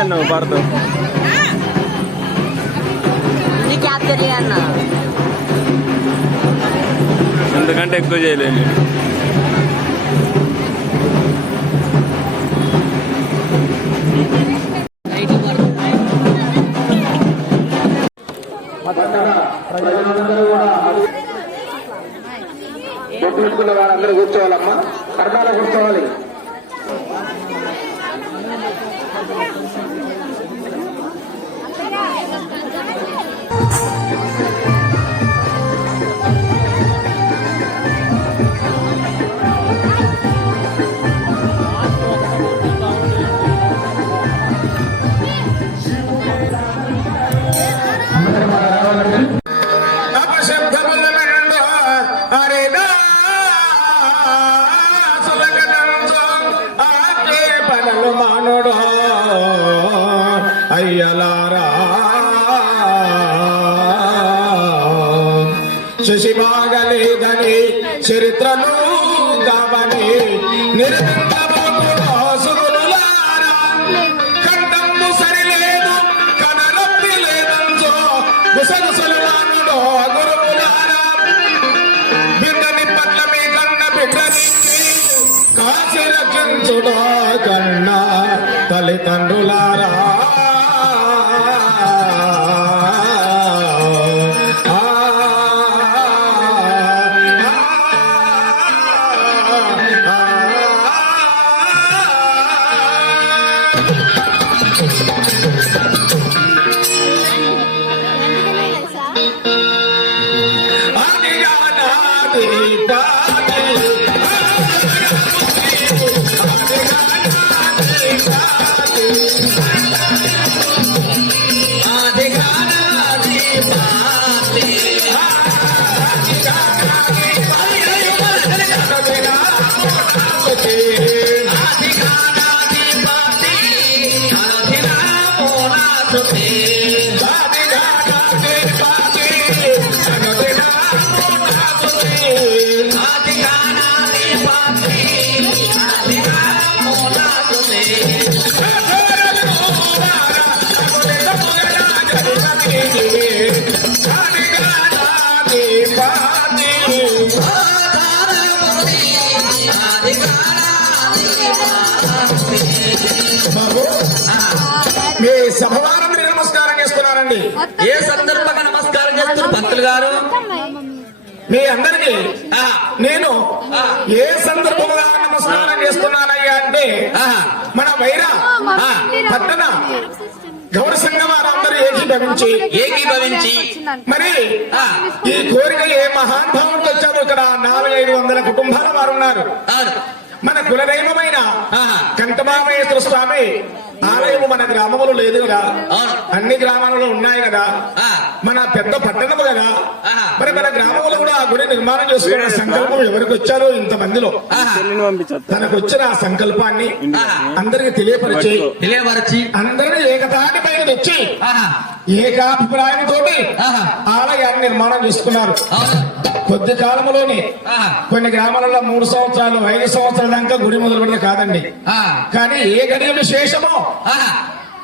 అన్నావు పడతావు ఎందుకంటే ఎక్కువ చేయలేను. అందరూ కూర్చోవాలమ్మా, కర్మాల కూర్చోవాలి. మానోడు అయ్యలారా శశిమాగలేదని చరిత్రలు కావని నిర్మించబోసులారా కంఠము సరిలేదు కనరప్పి లేదంచో గుసగుసలు మానుడో గురువులారా బిడ్డని పట్ల మీ కన్న బిడ్డని కాసి రక్షించుడో కన్నా తల్లిదండ్రులారా మీ సభవారందరూ నమస్కారం చేస్తున్నారండి. ఏ సందర్భంగా నమస్కారం చేస్తున్నారు భక్తులు గారు? మీ అందరికి నేను ఏ సందర్భంగా నమస్కారం చేస్తున్నానయ్యా అంటే మన వైరా పట్టణ గౌడ సంఘం వారందరూ ఏకీభవించి మరి ఈ కోరిక ఏ మహానుభావుడికి వచ్చారు. ఇక్కడ 400-500 కుటుంబాల వారు ఉన్నారు. మన కులదైవమైన కంఠమామేశ్వర స్వామి ఆలయం మన గ్రామంలో లేదు కదా, అన్ని గ్రామాలలో ఉన్నాయి కదా, మన పెద్ద పట్టణము కదా. మరి మన గ్రామంలో కూడా ఆ గుడి నిర్మాణం చేసుకున్న సంకల్పం ఎవరికి వచ్చారో ఇంతమందిలో తనకు వచ్చిన ఆ సంకల్పాన్ని అందరికి తెలియపరిచి అందరినీ ఏకతాటి పైన తెచ్చి ఏకాభిప్రాయంతో ఆలయాన్ని నిర్మాణం చేసుకున్నారు. కొద్ది కాలంలోనే కొన్ని గ్రామాలలో 3 సంవత్సరాలు 5 సంవత్సరాల దాకా గుడి మొదలు పెడితే కాదండి. కానీ ఏ గడియ విశేషమో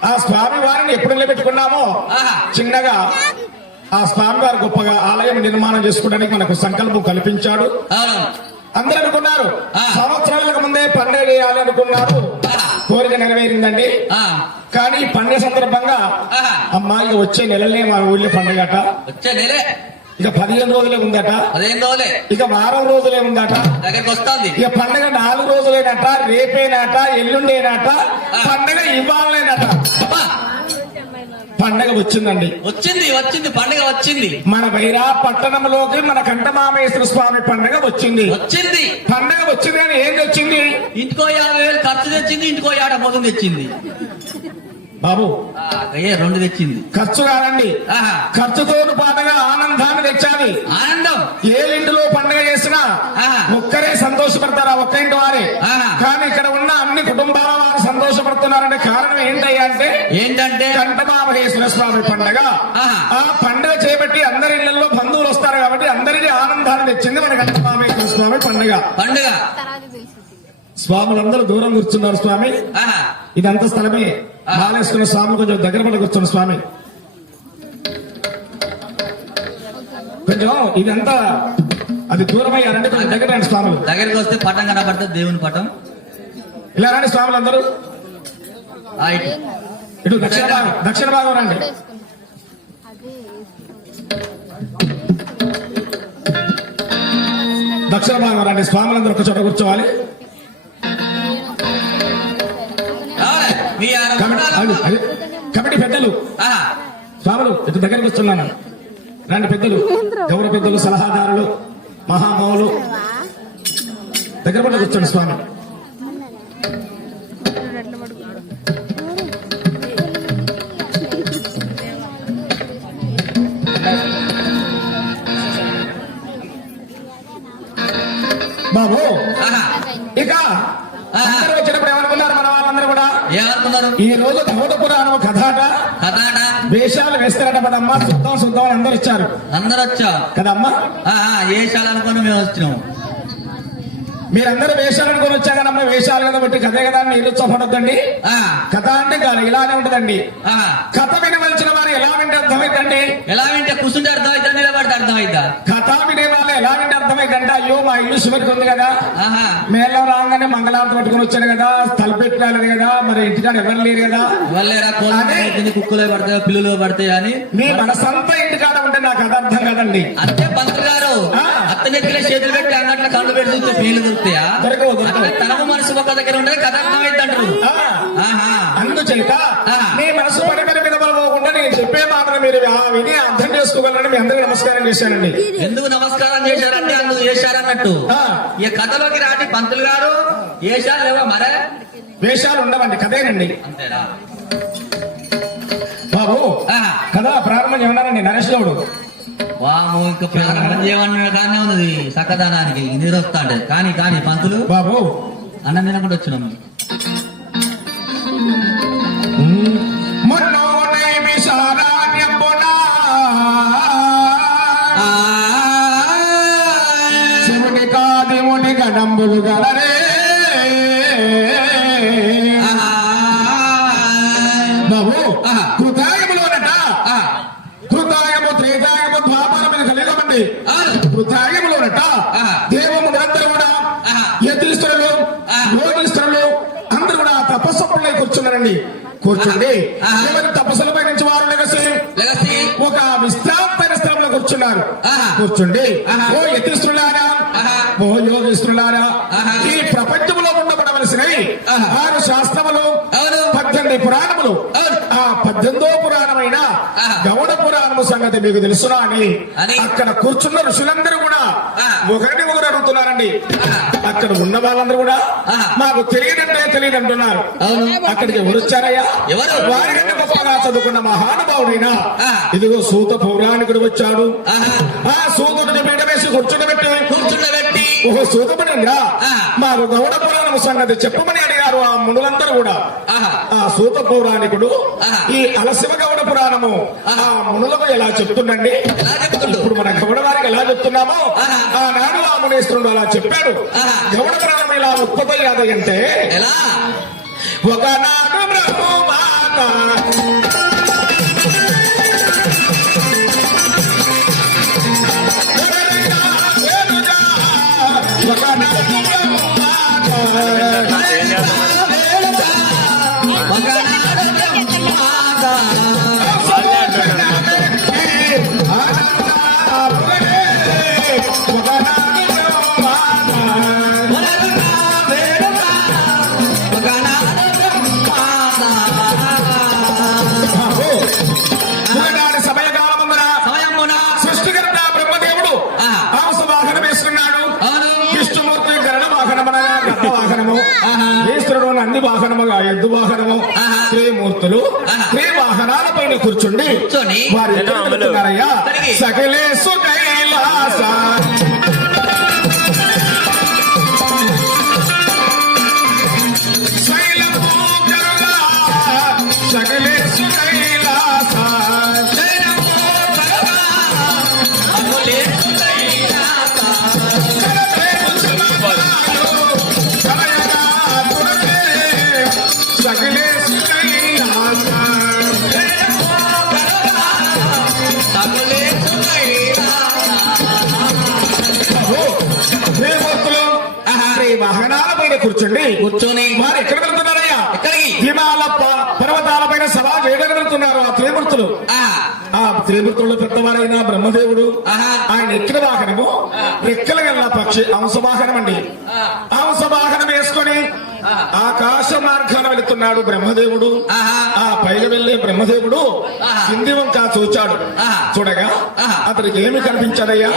ఆ స్వామి వారిని ఎప్పుడు నిలబెట్టుకున్నామో చిన్నగా ఆ స్వామి వారు గొప్పగా ఆలయం నిర్మాణం చేసుకోవడానికి మనకు సంకల్పం కల్పించాడు. అందరూ అనుకున్నారు సంవత్సరాలకు ముందే పండుగ చేయాలి అనుకున్నారు. కోరిక నెరవేరిందండి. కానీ ఈ పండుగ సందర్భంగా అమ్మా ఇక వచ్చే నెలలే మా ఊళ్ళో పండుగట. వచ్చే నెలే ఇక 15 రోజులే ఉందట. 15 రోజులే ఇక వారం రోజులే ఉందట. దగ్గరికి వస్తుంది. ఇక పండుగ 4 రోజులేనట, రేపేనట, ఎల్లుండేనట, పండుగ ఇవ్వాలనేనట. పండుగ వచ్చిందండి. వచ్చింది పండుగ వచ్చింది. మన వైరా పట్టణంలోకి మన కంఠమామేశ్వర స్వామి పండుగ వచ్చింది. పండుగ వచ్చింది కానీ ఏం తెచ్చింది? ఇంటికో 50,000 ఖర్చు తెచ్చింది. ఇంటికో ఏట పొలం తెచ్చింది. బాబు 2 తెచ్చింది. ఖర్చు కాదండి, ఖర్చుతో పాటుగా ఆనందాన్ని తెచ్చాలి. ఆనందం. ఏ ఇంటిలో పండుగ చేసినా ఒక్కరే సంతోషపడతారా, ఒక్క ఇంటి వారే. కానీ ఇక్కడ ఉన్న అన్ని కుటుంబాల వారు సంతోషపడుతున్నారంటే కారణం ఏంటంటే కంఠమామహేశ్వర స్వామి పండుగ. ఆ పండుగ చేపట్టి అందరి ఇళ్లలో బంధువులు వస్తారు కాబట్టి అందరికీ ఆనందాన్ని తెచ్చింది మన కంఠమామహేశ్వర స్వామి పండుగ. స్వాములందరూ దూరం కూర్చున్నారు స్వామి. ఇదంతా స్థలమే. మాలేసుకున్న స్వామి కొంచెం దగ్గర పడి కూర్చున్న స్వామి. కొంచెం ఇదంతా అది దూరం అయ్యారంటే కొంచెం దగ్గర రండి స్వాములు. దగ్గరికి వస్తే పటం కనబడుతుంది, దేవుని పటం. ఇలా రండి స్వాములందరూ. ఇటు దక్షిణ భాగం రండి. దక్షిణ భాగం రండి. స్వాములందరూ ఒక చోట కూర్చోవాలి. కమిటీ పెద్దలు స్వాములు ఇటు దగ్గరికి వస్తున్నాను. రండి పెద్దలు, గౌరవ పెద్దలు, సలహాదారులు, మహామౌలు దగ్గర పడి కూర్చోండి స్వామి. బాబు ఇక అందరూ వచ్చినప్పుడు ఏమనుకున్నారు మన వాళ్ళందరూ కూడా? ఏమనుకున్నారు? ఈ రోజు గౌడ పురాణం కథాట వేషాలు వేస్తారట కదమ్మా. శుద్ధం అని అందరు వచ్చారు. అందరు వచ్చా కదమ్మా. వేషాలు అనుకుని మేము వచ్చినాం. మీరందరూ వేషాలు అనుకుని వచ్చా కదమ్మా. వేషాలు కదా బట్టి కథే కదా నిరుత్సాహపడద్దండి. కథ అంటే కాదు ఇలానే ఉంటదండి. కథ వినవలసిన వారు ఎలా వింటే అర్థమైందండి. ఎలా వింటే కూర్చుంటే అర్థమైందా, నిలబడితే అర్థమైందా? కథ వినే వాళ్ళు ఎలా వింటే అర్థమైందంటే అయ్యో మా ఇల్లు శివరికి ఉంది కదా, మేళం రాగానే మంగళారతి పట్టుకుని వచ్చాను కదా, తలపెట్టాలి కదా, మరి ఇంటికాడ ఎవరు లేరు కదా, కుక్కలో పడతాయో పిల్లలు పడతాయి అని మీ మనసంతా ఇంటికాడ ఉంటే నాకు కథ అర్థం కదండి. అంతే పంతులు గారు అత్త నెక్కిలే చేతులు పెట్టి అన్నట్లు కళ్ళు పెట్టి చూస్తే పేర్లు దొరుకుతాయా? తనకు మనసు ఒక దగ్గర ఉంటే కథ అర్థమైంది అంటారు. అందుచేత మీ మనసు పడి మీద పోకుండా నేను చెప్పే మాత్రం మీరు విని అర్థం చేసుకోగలరని మీ అందరికీ నమస్కారం చేశానండి. ఎందుకు నమస్కారం చేశారంటే అందుకు చేశారన్నట్టు. ఈ కథలోకి రాటి పంతులు గారు వేషాలు లేవా? మరే వేషాలు ఉండవండి, కథేనండి. అంతేనా బాబు? కథ ప్రారంభం ఏమన్నారండి నరేష్ గౌడు. వాము ఇంకా ప్రారంభం చేయమన్నా కానీ ఉన్నది సకదానానికి నిరొస్తా అంటే. కానీ పంతులు బాబు అన్నం తినకుండా వచ్చినాము. శివుని కాదేముని గడంబులు గలరే బాబు. కృతాయములోనట కృతాయము త్రేతాయము ద్వాపర మీద కలిగమండి. కృతాయములోనట దేవములందరూ కూడా యతిష్ఠులు యోగిష్ఠులు అందరూ కూడా తపస్సులపై కూర్చున్నారండి. కూర్చోండి. తపస్సులపై నుంచి వారు లెగసి ఒక విశ్రాంతమైన స్థలంలో కూర్చున్నారు. కూర్చోండి. ఓ యతిష్ఠులారా, ఓ యోగిష్ఠులారా, ఈ ప్రపంచంలో ఉండబడవలసిన 6 శాస్త్రములు, 18 పురాణములు, ఆ 18వ పురాణమైన గౌడ పురాణము సంగతి మీకు తెలుసునా అని అక్కడ కూర్చున్న ఋషులందరూ కూడా ఒకరిని ఒకరు అడుగుతున్నారండి. అక్కడ ఉన్న వాళ్ళందరూ కూడా మాకు తెలియదంటున్నారు. అక్కడికి ఎవరు వచ్చారయ్యా? వారికంటే గొప్పగా చదువుకున్న మహానుభావుడైనా ఇదిగో సూత పౌరాణికుడు వచ్చాడు. ఆ సూతుడిని పీట వేసి కూర్చుండబెట్టి ఓహో సూతపడిరా మాకు గౌడ పురాణం సంగతి చెప్పమని అడిగారు ఆ మునులందరూ కూడా. ఆ సూత పౌరాణికుడు ఈ అలశివ గౌడ పురాణము ఆ మునులకు ఎలా చెప్తుండండి. ఇప్పుడు మన గౌడ వారికి ఎలా చెప్తున్నామో ఆనాడు ఆ మునేశ్వరుడు అలా చెప్పాడు. గౌడ పురాణం ఇలా ఉత్పత్తి అంటే ఎలా? ఒకనాడు బ్రహ్మమాత ఒకనాడు బ్రహ్మమాత వాహనముగా ఎద్దు వాహనము ఆహా. త్రిమూర్తులు ఆహా. వాహనాల పైన కూర్చుండి కూర్చొని వారు ఎక్కడికి వెళ్తున్నారయ్యా? ఎక్కడికి? సకలేసు కైలాస సకలేసు కైలాస సకలేసు కైలాస త్రిమూర్తులు వాహనాల పైన కూర్చోండి కూర్చొని వారు ఎక్కడ వెళ్తున్నారయ్యా? ఎక్కడికి? హిమాల పర్వతాల పైన సభా చేయడానికి వెళ్తున్నారు ఆ త్రిమూర్తులు. ఆ త్రిమూర్తులు పెద్దవారైన బ్రహ్మదేవుడు ఆయన ఎక్కిన వాహనము రెక్కల గల్ల పక్షి హంసవాహనం అండి. హంసవాహనం వేసుకొని ఆకాశ మార్గాన వెళుతున్నాడు బ్రహ్మదేవుడు. ఆ పైన వెళ్లే బ్రహ్మదేవుడు కింది వంక చూచాడు. చూడగా అతనికి ఏమి కనిపించదయ్యా?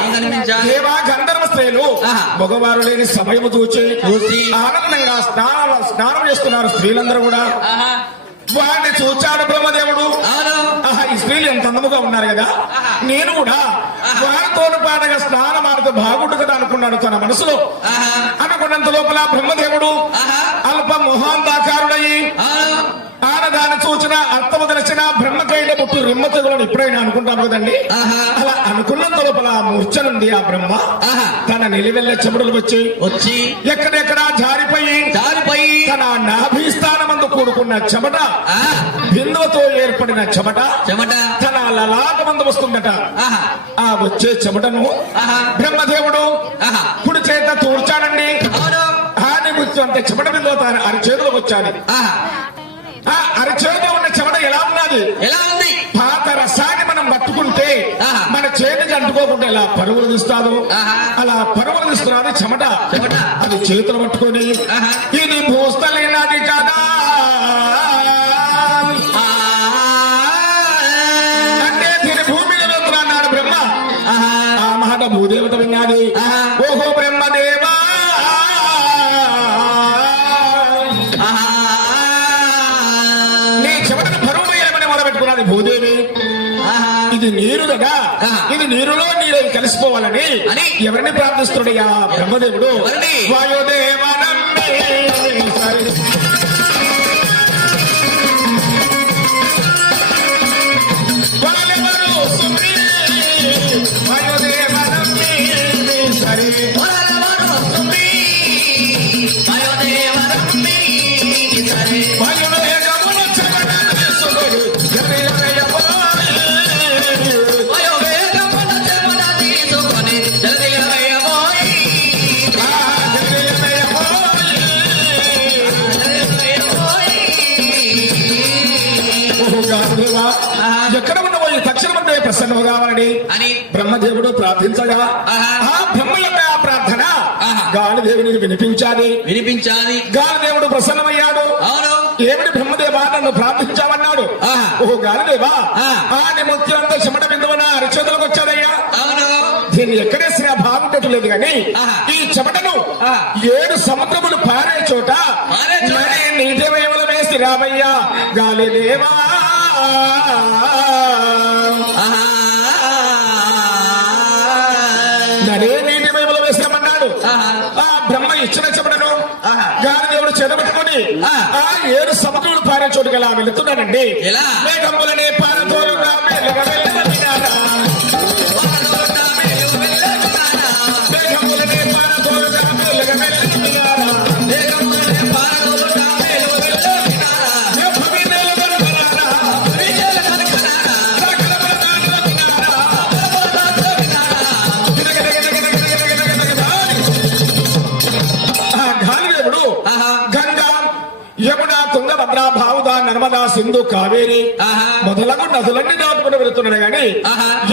దేవా గంధర్వ స్త్రీలు మగవారు లేని సమయము చూచి ఆనందంగా స్నానం చేస్తున్నారు స్త్రీలందరూ కూడా. వాడిని చూచాడు బ్రహ్మదేవుడు. ఈ స్త్రీలు ఎంత అందముగా ఉన్నారు కదా, నేను కూడా వారితో పాటగా స్నానం ఆడితే బాగుండు కదా అనుకున్నాడు తన మనసులో. అనుకున్నంత లోపల బ్రహ్మదేవుడు అల్ప మొహాంతాకారుడయి ఆడదాన్ని చూచిన అర్థము తెలిసిన బ్రహ్మకైన పుట్టు రిమ్మ తెగులను ఎప్పుడైనా అనుకుంటాం కదండి. అలా అనుకున్నంత లోపల మూర్ఛనుంది ఆ బ్రహ్మ తన నిలివెళ్ళే చెమటలు వచ్చి ఎక్కడెక్కడ జారిపోయి తన నాభీస్థానమందు కూడుకున్న చెమట బిందువుతో ఏర్పడిన చెమట తన లలాటమందు వస్తుందట. ఆ వచ్చే చెమటను బ్రహ్మదేవుడు కుడి చేత తూర్చాడండి. హాని ముచ్చు అంటే చెమట బిందువు తాను అరిచేతులకు వచ్చాడు. ఆ అరచేతిలో ఉన్న చెమట ఎలా ఉన్నది? ఎలా ఉంది? పాత రసాన్ని మనం పట్టుకుంటే మన చేతికి అంటుకోకుండా ఎలా పరుగులు తీస్తాడు, అలా పరుగులు తీస్తున్నది చెమట. అది చేతులు పట్టుకొని ఇది భూస్థలినది కదా అంటే దీని భూమి మీద వెళ్తున్నాడు బ్రహ్మ. ఆ మాట భూదేవత విన్నది. ఓహో బ్రహ్మదేవా, భూదేవి ఇది నీరు కదా, ఇది నీరులో నీరు కలిసిపోవాలని ఎవరిని ప్రార్థిస్తున్నాడయ్యా బ్రహ్మదేవుడు? వాయుదేవనమ్మే సరి వాలెవరు సుమ్రీ వాయుదేవనమ్మే సరి ఎక్కడ ఉన్నవో ఈ తక్షణమంటే ప్రసన్నం కావాలని బ్రహ్మదేవుడు ప్రార్థించగా ఆ బ్రహ్మ యొక్క ప్రార్థన గాలిదేవునికి వినిపించాలి. గాలిదేవుడు ప్రసన్నమయ్యాడు. ఏమిటి బ్రహ్మదేవా నన్ను ప్రార్థించామన్నాడు. ఓహో గాలిదేవా, నీ ముత్యంతో చెమట బిందువున అరిచేతులకు వచ్చాడయ్యా. దీన్ని ఎక్కడేసినా బాగుండట్లేదు కానీ ఈ చెమటను 7 సముద్రములు పారే చోట నీటి వేములు వేసి రామయ్యా గాలిదేవా. నడే నీటి వైపులో వేసామన్నాడు. ఆ బ్రహ్మ ఇచ్చిన చెమటను గాలిదేవుడు చేతబెట్టుకొని ఆ 7 సముద్రులు పారే చోటుకి ఎలా వెళుతున్నానండి. మేఘములనే పారతోలుగా మేఘములనే పారతోలుగా తుంగభద్ర, భావుద, నర్మదా, సింధు, కావేరి మొదలగు నదులన్నీ దాటుకుని వెళుతున్నాడు గాని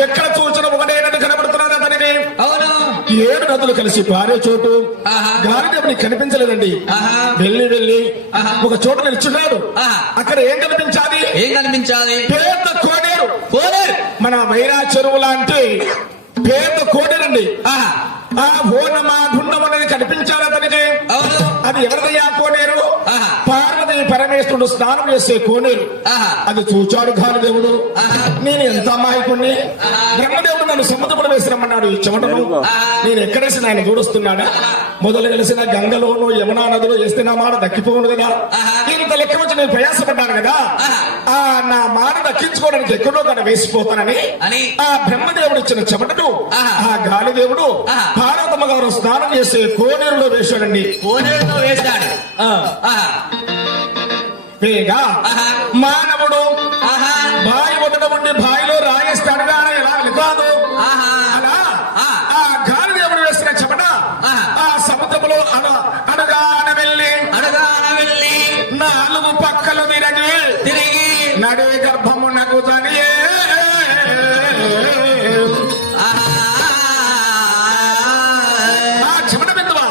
ఎక్కడ చూసిన ఒకటే నది కనబడుతున్నది అతనికి. 7 నదులు కలిసి పారే చోటు గాలిదేవునికి కనిపించలేదండి. వెళ్ళి ఒక చోట నిల్చున్నాడు. అక్కడ ఏం కనిపించాలి? పేద కోడేరు. మన వైరా చెరువు లాంటి పేద కోడేరండి. ఆ ఓనమా గుండం అనేది కనిపించాలి అతనికి. అది ఎవరిదయ్యా కోనేరు? ఆహా. పార్వతి పరమేశ్వరుడు స్నానం చేసే కోనేరు. ఆహా. అది చూచాడు గాలిదేవుడు. ఆహా. నేను ఎంత అమాయకుణ్ణి. ఆహా. బ్రహ్మదేవుడు నన్ను సముద్రంలో వేసిరమ్మన్నాడు ఈ చెమటను. ఆహా. నేను ఎక్కడేసిన ఆయన చూడొస్తున్నాడా? మొదలు కలిసిన గంగలోను యమునా నదిలో వేస్తే నా మాట దక్కిపోను కదా. ఆహా. ఇంత లెక్క వచ్చి నేను ప్రయాసపడ్డాను కదా. ఆహా. ఆ నా మాట దక్కించుకోవడానికి ఎక్కడో కదా వేసిపోతానని అని ఆ బ్రహ్మదేవుడు ఇచ్చిన చెమటను ఆహా. ఆ గాలిదేవుడు ఆహా. పార్వతమ్మ గారు స్నానం చేసే కోనేరులో వేశాడండి. కోనేరులో వేశాడు. ఆ, ఆహా. వేగా ఆహా. మానవుడు ఆహా. బావి ఒడ్డున ఉండి బావిలో రాయేస్తాడుగా ఎలా కాదు. ఆహా. అలా ఆ. ఆ గాలిదేవుడు వేసిన చెమట ఆహా. ఆ సముద్రంలో అడగాన వెళ్ళి అడగాన వెళ్ళి నాలుగు పక్కలు తిరిగి తిరిగి నడి గర్భమునకు తనియే ఆ చెమట బిందువా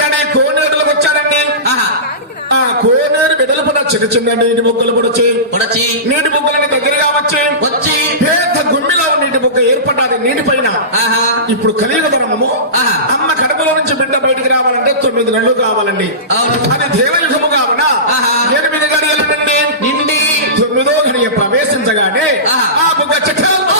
నడే కోనేరులోకి వచ్చాడండి. ఆ కోనేరు వెడల్పున చిన్న చిన్న నీటి బుగ్గలు పొడిచి పొడచి నీటి బుగ్గలని దగ్గరగా వచ్చి వచ్చి పేద గుమ్మిలో నీటి బుగ్గ ఏర్పడ్డాది నీటి పైన. ఆహా. ఇప్పుడు కలియుగతనము ఆహా. అమ్మ కడుపులో నుంచి బిడ్డ బయటికి రావాలంటే 9 నెలలు కావాలండి. అవును. అది దేవయుగము కావున ఆహా. 8 గడియల నుండి నిండి 9వ గడియ ప్రవేశించగానే ఆహా. ఆ బుగ్గ చక్రాలతో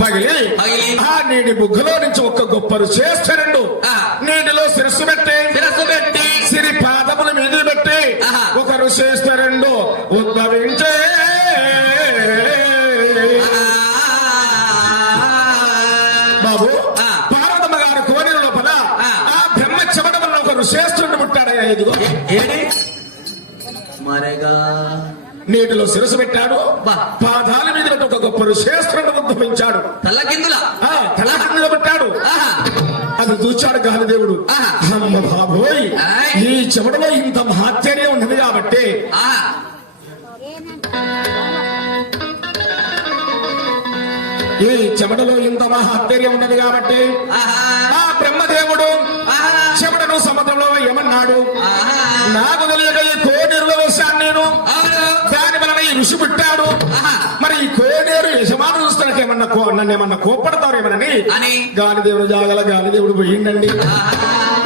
పగిలి పగిలి ఆ నీటి బుగ్గలో నుంచి ఒక్క గొప్పరు చేస్తారండు. ఆహా. నీటిలో శిరస్సు పెట్టి శిరస్సు పెట్టి సిరి పాదముల మీద పెట్టి ఆహా. ఒకరు చేస్తారండు ఉద్భవించే బాబు ఆ. పార్వతమ్మ గారి కోనేరు లోపల ఆ. ఆ బ్రహ్మ చెమట వల్ల ఒకరు శ్రేష్ఠుడిని పుట్టాడయ్యా. ఇదిగో ఏడి మరేగా నీటిలో శిరస్సు పెట్టాడు. బా. పాదాల మీద పెట్టి ఒక గొప్ప శ్రేష్ఠుడిని ఉద్భవించాడు. తల్లకిందుల తల కింద పెట్టాడు. ఆహా. అది చూచాడు గాలిదేవుడు. ఆహా. అమ్మ బాబోయ్, ఆయ్. ఈ చెమటలో ఇంత మహాత్యర్యం ఉన్నది కాబట్టి ఆహా. ఈ చెమటలో ఇంత మహాత్యర్యం ఉన్నది కాబట్టి ఆహా. ఆ బ్రహ్మదేవుడు ఆహా. చెమటను సముద్రంలో ఏమన్నాడు? ఆహా. నాకు తెలియక ఈ కోనేరులో వేశాను నేను. అవును. దాని వలన ఈ ఋషి పుట్టాడు. ఆహా. మరి ఈ కోనేరు యజమాను చూస్తానికి నన్ను ఏమన్నా కోప్పడతారేమనని అని గాలిదేవుడు జాగల గాలిదేవుడు పోయిండండి. ఆహా.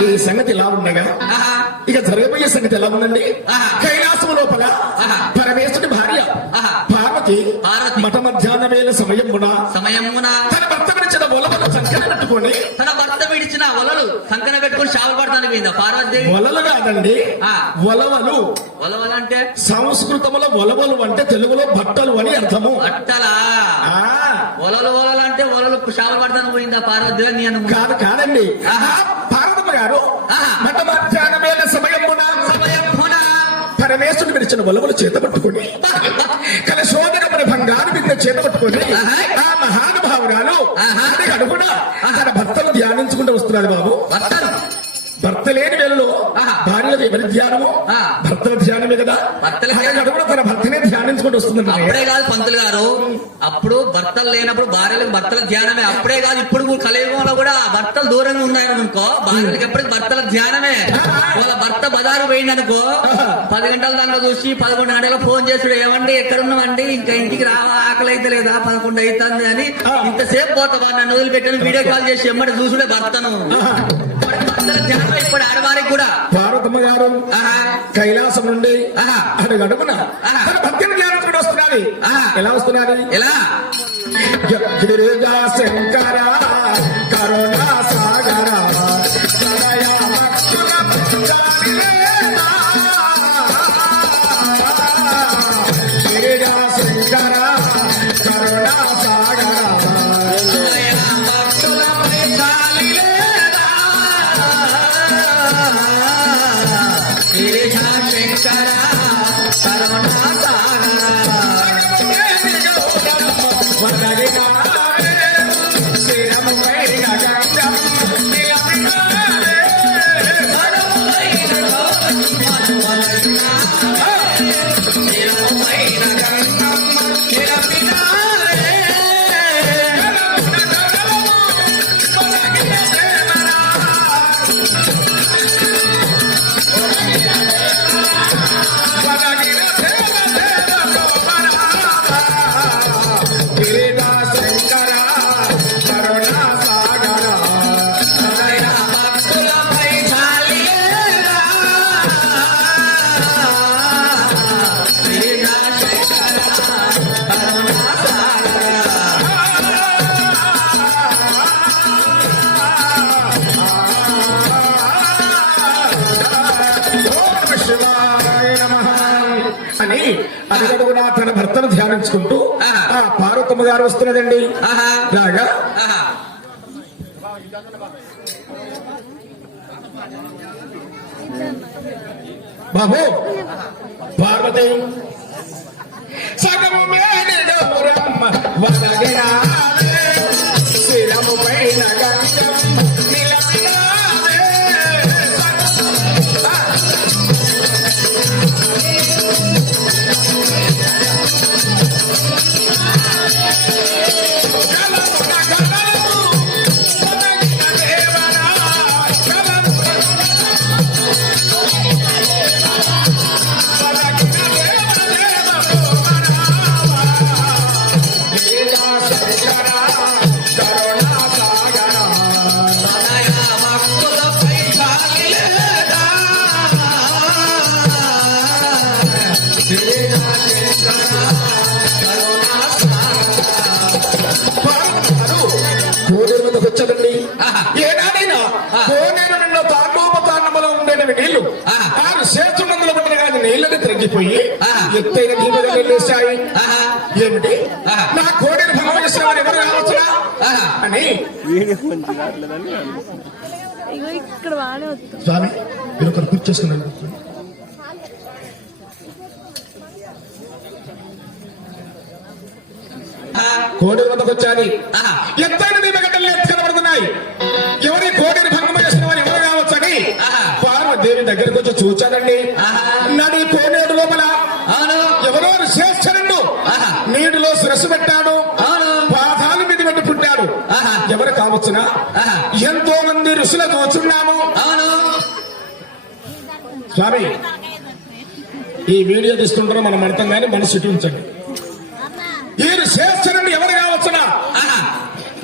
ఈ సంగతి ఇలా ఉండగా ఆహా. ఇక జరగబోయే సంగతి ఎలా ఉందండి? ఆహా. కైలాసం లోపల ఆహా. పరమేశ్వరుడి భార్య ఆహా. పార్వతి పార్వతి. మఠ మధ్యాహ్న వేళ సమయమున సమయమున తన భర్త విడిచిన ఒలవను సంకన పెట్టుకొని తన భర్త విడిచిన వలలు సంకన పెట్టుకుని చావలు పడతాను పోయిందా పార్వతీదేవి? ఒలలు కాదండి, ఆ. ఒలవలు. వలవలంటే సంస్కృతంలో ఒలవలు అంటే తెలుగులో బట్టలు అని అర్థము. అట్టలా ఆ ఒలలు ఒలలు చావలు పడతాను పోయిందా పార్వతీదేవి? నేను కాదండి. ఆహా. పార్వతమ్మ గారు ఆహా. మఠ మధ్యాహ్న వేళ సమయమున సమయమున పరమేశ్వరుడు విడిచిన ఒలవలు చేత పట్టుకుని కలశోదరమని బంగారు బిడ్డ చేత పట్టుకుని ఆహా. ఆ మహానుభావురాలు ఆహా. అది అడుగున తన భర్తను ధ్యానించుకుంటూ వస్తున్నది బాబు. భర్తను భర్త లేని వేళలో ఆహా. భార్యలకు ఎవరి ధ్యానము? ఆ. భర్తల ధ్యానమే కదా. భర్తల ఆయన అడుగున తన భర్తనే ధ్యానించుకుంటూ వస్తుందంట. అప్పుడే కాదు పంతులు గారు, అప్పుడు భర్తలు లేనప్పుడు భార్యలకు భర్తల ధ్యానమే. అప్పుడే కాదు ఇప్పుడు కలియుగంలో కూడా భర్తలు దూరంగా ఉన్నాయనుకో భార్యలకు ఎప్పటికి భర్తల ధ్యానమే. వాళ్ళ భర్త బజారు పోయిందనుకో 10 గంటల దాకా చూసి 11 గంటలకు ఫోన్ చేసాడు, ఏమండి ఎక్కడున్నామండి, ఇంకా ఇంటికి రావా, ఆకలి అయితే లేదా, 11 అవుతుంది అని. ఇంతసేపు పోతావా నన్ను వదిలిపెట్టాను, వీడియో కాల్ చేసి ఎమ్మటి చూసుడే భర్తను. భర్తల ధ్యానం ఇప్పుడు ఆడవారికి కూడా. పార్వతమ్మ గారు ఆహా. కైలాసం నుండి ఆహా. అడుగడుగున ఆహా. తన భర్తను ధ్యానించుకుంటూ వస్తున్నది. ఆహా. ఎలా వస్తున్నది? ఎలా? గిరిజా శంకర కరుణా సాగర సదయ భక్తుల పుంజానిలేనా. గిరిజా శంకర కరుణా సాగర అడుగడుగునా తన భర్తను ధ్యానించుకుంటూ ఆ పార్వతమ్మ గారు వస్తున్నదండి. ఆహా రాగా ఆహా బాబు పార్వతి సగము మేడమురమ్మ వదగినావే, శిరము పైన గంగమ్మ నిలబడినావే. గలమున గలము వదగిన దేవరా, గలము కోనేరు మీదకి వచ్చాడండి. ఏనాడైనా కోనేరు నిన్న తాండోపతాండములో ఉండేవి నీళ్లు ఆ విశేషమందులో పట్టిన కాదు నీళ్ళని తిరిగిపోయి ఎత్తైన దీవులు వెళ్ళేశాయి. ఏమిటి నా కోనేరు భగవాన్ చేసిన వారు ఎవరు కావచ్చునా అని వీడియో మంచి రావట్లేదని ఇగో ఇక్కడ బాగానే వస్తుంది. స్వామి మీరు ఒకరు కూర్చేస్తున్నాను. కోడేరు వద్దకు వచ్చాది. ఎత్తైన దీపగట్టలు ఎత్తు కనబడుతున్నాయి. ఎవరి కోడేరు భంగం చేసిన వారు ఎవరు కావచ్చని పార్వదేవి దగ్గరికి వచ్చి చూచాడండి. నడి కోనేరు లోపల ఎవరో శ్రేష్ఠుడు నీటిలో శిరస్సు పెట్టాడు, పాదాల మీద పెట్టి పుట్టాడు. ఎవరు కావచ్చునా? ఎంతో మంది ఋషులు చూచున్నాము. స్వామి ఈ వీడియో తీసుకుంటారో మనం అర్థం కానీ మనసు ఇటు ఉంచండి. ఈ శ్రేష్ఠుడు ఎవరు కావచ్చునా?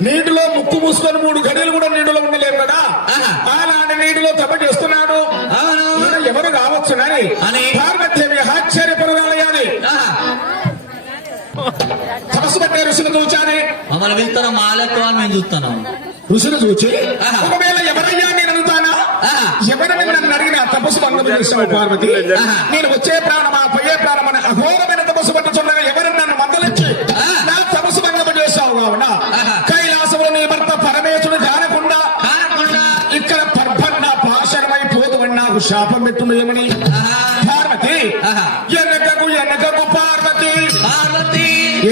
నీటిలో ముక్కు మూసుకొని 3 గడియలు కూడా నీటిలో ఉండలేము కదా, అలాంటి నీటిలో తప చేస్తున్నాడు. ఎవరు కావచ్చునని పార్వతీదేవి ఆశ్చర్యపరగాలయాలి. తపస్సు పట్టే ఋషులు చూచానే మమ్మల్ని వెళ్తాను మాలకు అని మేము చూస్తాను. ఋషులు చూచి ఒకవేళ ఎవరయ్యా నేను అడుగుతానా, ఎవరిని నన్ను అడిగిన తపస్సు భంగం చేస్తావు పార్వతి, నేను వచ్చే ప్రాణమా పోయే ప్రాణమని అఘోరమైన తపస్సు పట్టుచున్నాగా ఎవరిని నన్ను మందలించి నా తపస్సు భంగం చేస్తావు కావున కైలాసంలో నీ భర్త పరమేశ్వరుడు జానకుండా ఇక్కడ పర్భన్న పాషణమైపోదు అని నాకు శాపం పెట్టును ఏమని. పార్వతి ఎనకకు ఎనకకు పార్వతి పార్వతి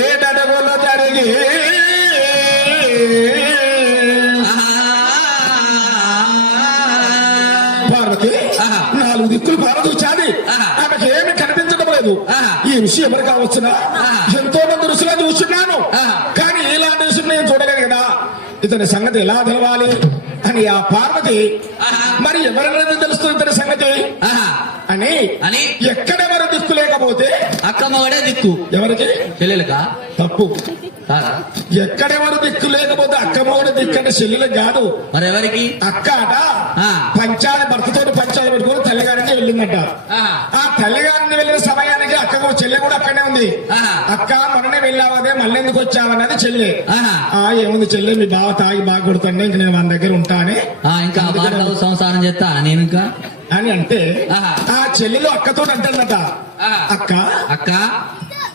ఏడడుగులు జరిగి పార్వతి 4 దిక్కులు పారదూచాది. ఆమెకి ఏమి కనిపించడం లేదు. ఈ ఋషి ఎవరు కావచ్చునా? ఎంతో మంది ఋషులను చూస్తున్నాను కానీ ఇలాంటి ఋషులు నేను చూడలేను కదా, ఇతని సంగతి ఎలా తెలవాలి అని ఆ పార్వతి మరి ఎవరైనా తెలుస్తుంది ఇతని సంగతి అని అని ఎక్కడెవరు దిక్కు లేకపోతే అక్కమ్మవాడే దిక్కు. ఎవరికి చెల్లెలకా తప్పు. కాదా? ఎక్కడెవరు దిక్కు లేకపోతే అక్కమ్మోడు దిక్కు అంటే చెల్లెలకు కాదు. మరి ఎవరికి? అక్క అట పంచాలి భర్తతో పంచాలి పెట్టుకుని తల్లిగారిని వెళ్ళిందట. ఆ తల్లిగారిని వెళ్ళిన సమయానికి అక్క కూడా చెల్లె కూడా అక్కడే ఉంది. అక్క మొన్ననే వెళ్ళావదే మళ్ళీ ఎందుకు వచ్చావన్నది చెల్లె. ఏముంది చెల్లె మీ బావ తాగి బాగా కొడుతుండే ఇంక నేను మన దగ్గర ఉంటానే ఇంకా బాగా సంసారం చేస్తా నేను ఇంకా అని అంటే ఆ చెల్లెలు అక్కతో అంటుందట, అక్క అక్క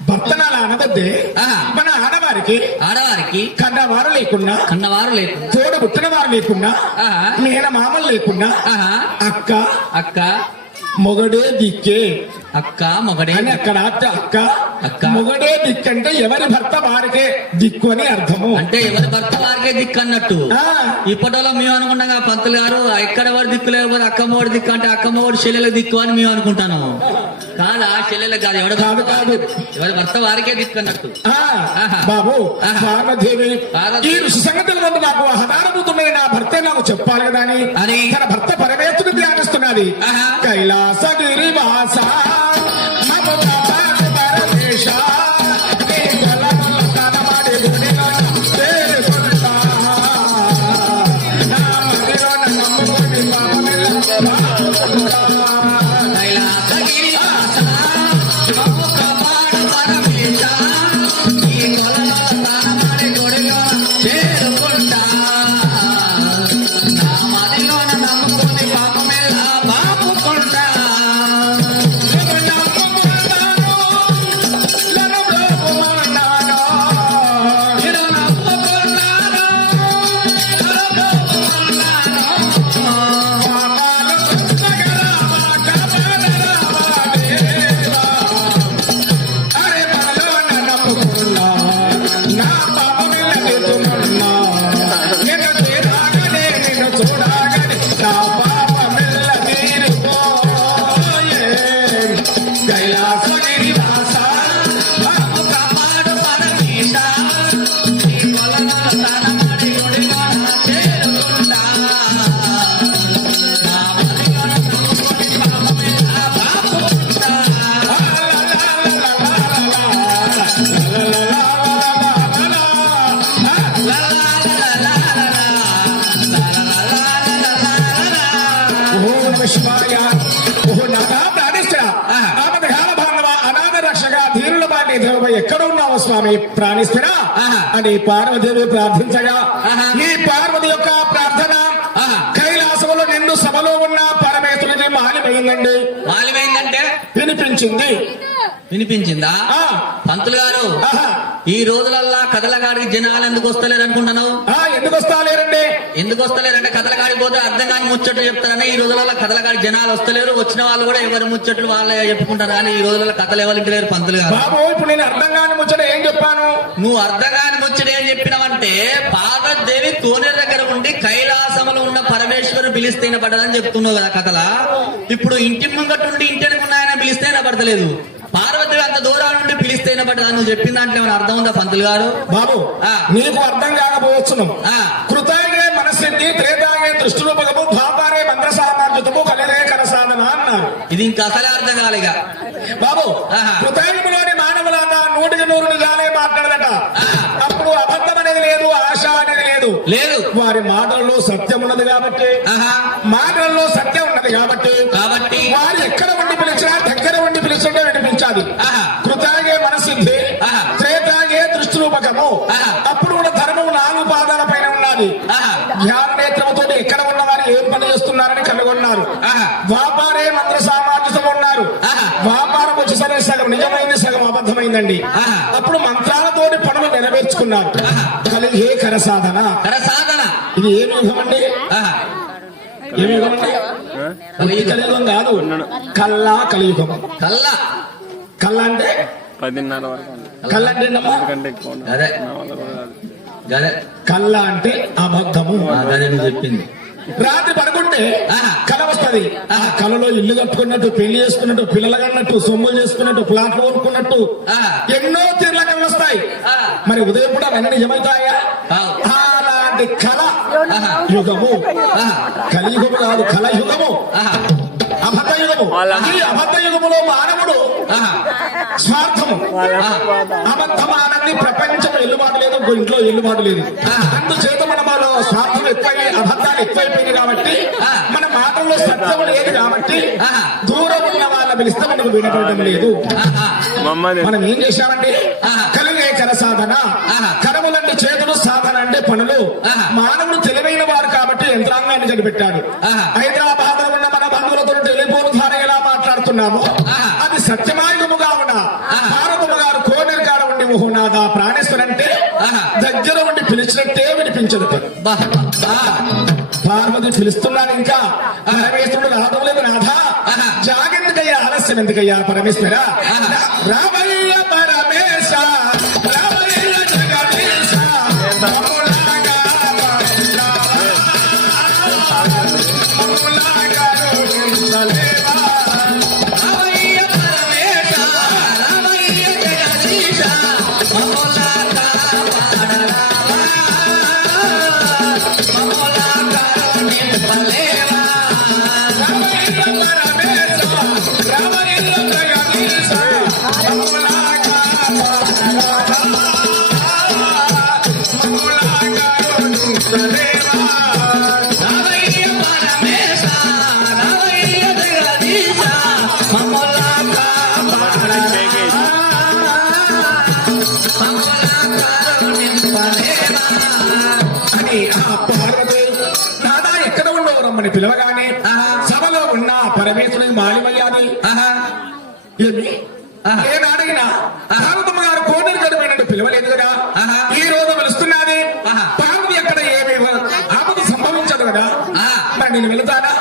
భర్తను అలా అనవద్దే, మన ఆడవారికి కన్నవారు లేకున్నా తోడ పుట్టిన వారు లేకున్నా మేన మామలు లేకున్నా అక్క అక్క మొగడే దిక్కే అక్క మొగడే అని అక్కడ అక్క మొగడే దిక్కంటే ఎవరి భర్త వారికే దిక్కు అని అర్థము. అంటే ఎవరి భర్త వారికే దిక్కు అన్నట్టు. ఇప్పటిలో మేము అనుకుంటాం పంతులు గారు ఎక్కడ వాడు దిక్కు లేకపోతే అక్కమ్మోడి దిక్కు అంటే అక్కమ్మోడి చెల్లెల దిక్కు అని మేము అనుకుంటాను. కాదా? చెల్లెలకు కాదు, కాదు ఎవరి భర్త వారికే దిక్కు అన్నట్టు. బాబు పార్వదేవి ఈ ఋషి సంగతుల ముందు నాకు ఆధారభూతమైన నా భర్తే నాకు చెప్పాలి కదా అని తన భర్త పరమేశ్వరుని ధ్యానిస్తున్నది. కైలాసగిరి వాస పరమేశ కైలాసగిరివాస మమ్ము కాపాడు పరమేశ నీ కొలనల తనమడి ఒడిలోన చేరుకుంటా నా మదిలోన తమ్ముని పరమేశ బాపుకుంటా ఓం నమః శివాయ. ఓ నాథా ప్రాణేశ్వర, ఆపదకాల బాంధవ, అనాథ రక్షక, ధీరుల బాండి దేవపై ఎక్కడ ఉన్నావు స్వామి ప్రాణేశ్వర అని పార్వదేవి ప్రార్థించగా ఈ పార్వతి యొక్క ప్రార్థన కైలాసములో నిండు సభలో ఉన్న పరమేశ్వరుడికి మాలిపోయిందండి. మాలిమైందంటే వినిపించింది. వినిపించిందా? ఆ పంతులు గారు, ఆహా. ఈ రోజులల్లా కథలగాడికి జనాలు ఎందుకు వస్తలేరు అనుకుంటున్నావు? ఎందుకు వస్తాలేరండి? ఎందుకు వస్తలేరంటే కథలగాడికి పోతే అర్థం కాని ముచ్చట్లు చెప్తారని ఈ రోజులలో కథలగాడి జనాలు వస్తలేరు. వచ్చిన వాళ్ళు కూడా ఎవరి ముచ్చట్లు వాళ్ళే చెప్పుకుంటారు కానీ ఈ రోజులలో కథలు ఎవరికి లేరు. పంతులు గారు, బాబు ఇప్పుడు నేను అర్థం కాని ముచ్చట ఏం చెప్పాను? నువ్వు అర్థం కాని ముచ్చట ఏం చెప్పినావంటే పార్వతీదేవి కోనేరు దగ్గర ఉండి కైలాసములో ఉన్న పరమేశ్వరు పిలిస్తేన పడ్డదని చెప్తున్నావు కదా కథల. ఇప్పుడు ఇంటి ముంగట్టుండి ఇంటికి ఉన్నాయన పిలిస్తేనే పడతలేదు. పార్వతి అంత దూరం నుండి పిలిస్తేనే పడ్డదా? నువ్వు చెప్పిన దాంట్లో ఏమైనా అర్థం ఉందా పంతులు గారు? బాబు నీకు అర్థం కాకపోవచ్చును. కృతాగే మనసిద్ధి, త్రేతాగే దృష్టిరూపకము, ద్వాపారే మంత్రసామార్జితము, కలిగే కరసాధన అన్నారు. ఇది ఇంకా అసలే అర్థం కాలేగా బాబు. కృతాయులోని మానవులాట 100% నిజాలే మాట్లాడదట. అప్పుడు అబద్ధం అనేది లేదు, ఆశ అనేది లేదు. లేదు. వారి మాటల్లో సత్యం ఉన్నది కాబట్టి, మాటల్లో సత్యం ఉన్నది కాబట్టి వారు ఎక్కడ ఉండి పిలిచినా దగ్గర ఉండి పిలిచింటే వినిపించాలి. కృతాగే మనసిద్ధి, త్రేతాగే దృష్టిరూపకము. అప్పుడు కూడా ధర్మము 4 పాదాల పైన ఉన్నది. జ్ఞాన నేత్రముతో ఎక్కడ ఉన్న వారు ఏం పని చేస్తున్నారని కనుగొన్నారు. వ్యాపారే మంత్ర సామాజితం ఉన్నారు. వ్యాపారం వచ్చేసరికి సగం నిజమైంది, సగం అబద్ధమైందండి. అప్పుడు మంత్రాలతోటి పనులు నెరవేర్చుకున్నారు. కలిగే కరసాధన. ఇది ఏమి యుగం అండి? ఏమి యుగం అండి? కలియుగం కాదు, కల్లా కలియుగం. కళ్ళ అంటే 10:30 వరకు కళ్ళ అంటే కంటే ఎక్కువ కళ్ళ అంటే అబద్ధము. నువ్వు చెప్పింది. రాత్రి పడుకుంటే కళ వస్తుంది. ఆ కళలో ఇల్లు కట్టుకున్నట్టు, పెళ్లి చేసుకున్నట్టు, పిల్లలు కన్నట్టు, సొమ్ములు చేసుకున్నట్టు, ప్లాట్లు కొనుక్కున్నట్టు ఎన్నో తీర్ల కళ్ళు వస్తాయి. మరి ఉదయం కూడా అవన్నీ నిజమవుతాయా? అలాంటి కళ యుగము. కలియుగము కాదు, కలయుగము, అబద్ధ యుగము. ఈ అబద్ధ యుగములో మానవుడు స్వార్థము, అబద్ధమానని ప్రపంచం ఎల్లుబాటు లేదు, ఇంట్లో ఎల్లుబాటు లేదు. అందుచేత మన మాలో స్వార్థం ఎక్కువై అబద్ధాలు ఎక్కువైపోయింది కాబట్టి మన మాటల్లో సత్యం లేదు కాబట్టి దూరం ఉన్న వాళ్ళ పిలిస్తే మనకు వినపడటం లేదు. మనం ఏం చేశామండి? కలిగే కర సాధన. కరములంటే చేతులు, సాధన అంటే పనులు. మానవుడు తెలివైన వారు కాబట్టి యంత్రాంగాన్ని కనిపెట్టాడు. హైదరాబాద్ లో ఉన్న మన బంధువులతో టెలిఫోన్ ద్వారా ఎలా మాట్లాడుతున్నామో అది సత్యమార్గముగా ఉన్న భారతమ్మ గారు కోనేరు కాడ ఉండి మోహనాథ ప్రాణేశ్వర అంటే దగ్గర ఉండి పిలిచినట్టే వినిపించదు. పార్వతి పిలుస్తున్నాను, ఇంకా పరమేశ్వరుడు రావడం లేదు. నాథ జాగెందుకయ్యా, ఆలస్యం ఎందుకయ్యా పరమేశ్వర? రామయ్య పరమేశ, రామయ్య జగదీశ, పిలవగానే సభలో ఉన్న పరమేశ్వరుని మాలిమయ్యాది. ఏనాడైనా పార్వతమ్మ గారు కోనేరు గడిపోయినట్టు పిలవలేదు కదా. ఈ రోజు పిలుస్తున్నది. పార్వతి ఎక్కడ ఏమి ఆపద సంభవించదు కదా. మరి నేను వెళుతానా?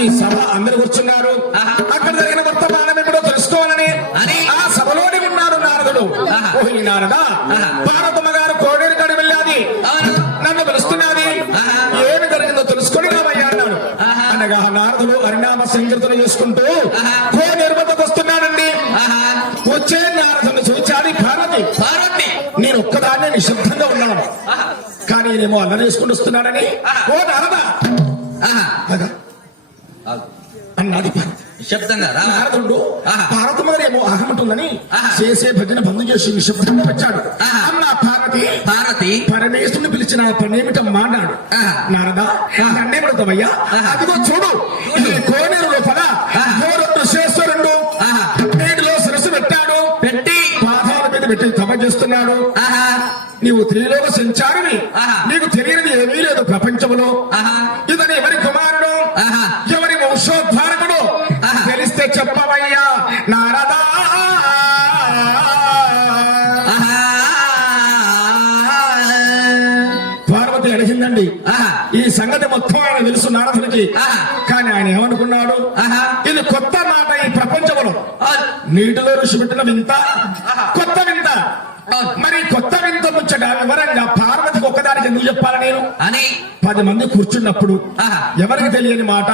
ఈ సభ అందరు కూర్చున్నారు. అక్కడ జరిగిన వర్తమానం ఎప్పుడో తెలుసుకోవాలని ఆ సభలోనే ఉన్నాడు నారదుడు. ఓహి నారదా, పార్వతమ్మ గారు కోనేరు గడి వెళ్ళాది, నన్ను పిలుస్తున్నది, ఏమి జరిగిందో తెలుసుకొని రామయ్యా అన్నాడు. అనగా నారదుడు హరినామ సంకీర్తన చేసుకుంటూ కోనేరు వద్దకు వస్తున్నాడండి. నేనేమో అల్లరి వేసుకుని వస్తున్నానని ఓ నారదా ఆహా. కదా ఆగు. అన్నది నిశ్శబ్దంగా రా. నారదుడు ఆహా. పార్వతమ్మగారేమో ఆహమంటుందని ఆహా. చేసే భజన బంధు చేసి నిశ్శబ్దంగా వచ్చాడు. ఆహా. అమ్మ పార్వతి పార్వతి పరమేశ్వరుని పిలిచిన పనేమిటమ్మా అన్నాడు. ఆహా. నారదా నన్నేమడుతావయ్యా ఆహా. అదిగో చూడు ఈ కోనేరు లోపల ఆహా. గోరొట్టు శేశ్వరుడు ఆహా. నీటిలో శిరస్సు పెట్టాడు, పెట్టి పాదాల మీద పెట్టి తప చేస్తున్నాడు. ఆహా. నీవు త్రిలోక సంచారిని, ఆహా. నీకు తెలియనిది ఏమీ లేదు ప్రపంచంలో. ఆహా. ఇతని ఎవరి కుమారుడు, ఆహా. ఎవరి వంశోద్ధారకుడు ఆహా. తెలిస్తే చెప్పవయ్యా నారదా. ఆహా. పార్వతి అడిగిందండి. ఆహా. ఈ సంగతి మొత్తం ఆయన తెలుసు నారదునికి. ఆహా. కానీ ఆయన ఏమనుకున్నాడు, ఆహా. ఇది కొత్త మాట ఈ ప్రపంచంలో. అవును. నీటిలో ఋషి పెట్టిన వింత, ఆహా. కొత్త వింత. అవును. మరి కొత్త వింత ముచ్చట వివరంగా పార్వతికి ఒక్కదానికి ఎందుకు చెప్పాలి నేను? అని 10 మంది కూర్చున్నప్పుడు ఆహా. ఎవరికి తెలియని మాట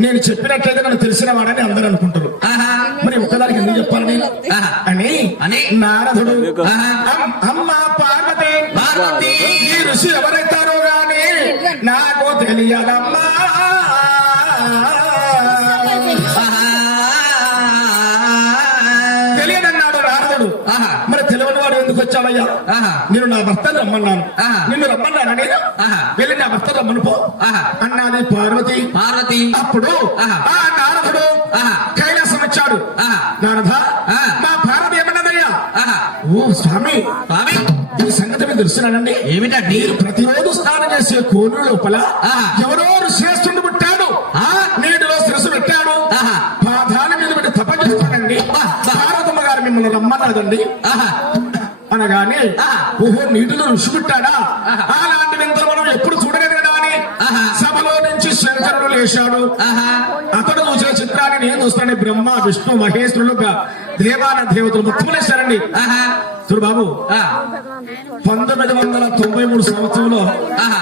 నేను చెప్పినట్లయితే నన్ను తెలిసిన వాడని అందరూ అనుకుంటారు. ఆహా. మరి ఒక్కదానికి ఎందుకు చెప్పాలి నేను ఆహా. అని నారదుడు ఆహా. అమ్మ పార్వతి పార్వతి ఈ ఋషి ఎవరైతారో గాని నాకు తెలియదమ్మా. తెలియదన్నాడు నారదుడు. ఆహా. మరి తెలియని వాడు ఎందుకు వచ్చావయ్యా? ఆహా. నేను నా భర్తను రమ్మన్నాను. ఆహా. నిన్ను రమ్మన్నానా నేను? ఆహా. వెళ్ళి నా భర్త రమ్మను పో ఆహా. అన్నది పార్వతి. పార్వతి అప్పుడు ఆహా. ఆ నారదుడు ఆహా. కైలాసం వచ్చాడు. ఆహా. నారద ఆహా. మా పార్వతి ఏమన్నదయ్యా? ఆహా. ఓ స్వామి, స్వామి ఈ సంగతి మీకు తెలుసునండి. ఏమిటండి? మీరు ప్రతిరోజు స్నానం చేసే కోను లోపల ఆహా. ఎవరో శ్రేష్ఠుడు పుట్టాడు. ఆ? నీటిలో శిరస్సు పెట్టాడు, ఆహా. పాదాల మీద పెట్టి తప చేస్తాడండి. బా, బా. పార్వతమ్మ గారు మిమ్మల్ని రమ్మన్నదండి ఆహా. అనగానే ఆహా. ఓహో నీటిలో ఋషి పుట్టాడా? ఆహా. అలాంటి వింతలు మనం ఎప్పుడు చూడలేదు కదా అని ఆహా. సభలో నుంచి శంకరుడు లేచాడు. ఆహా. అతడు చూసిన చిత్రాన్ని నేను చూస్తాను. బ్రహ్మ విష్ణు మహేశ్వరులు దేవాన దేవతలు మొత్తం లేచారండి. ఆహా. చూడు బాబు, ఆ. 1993 సంవత్సరంలో ఆహా.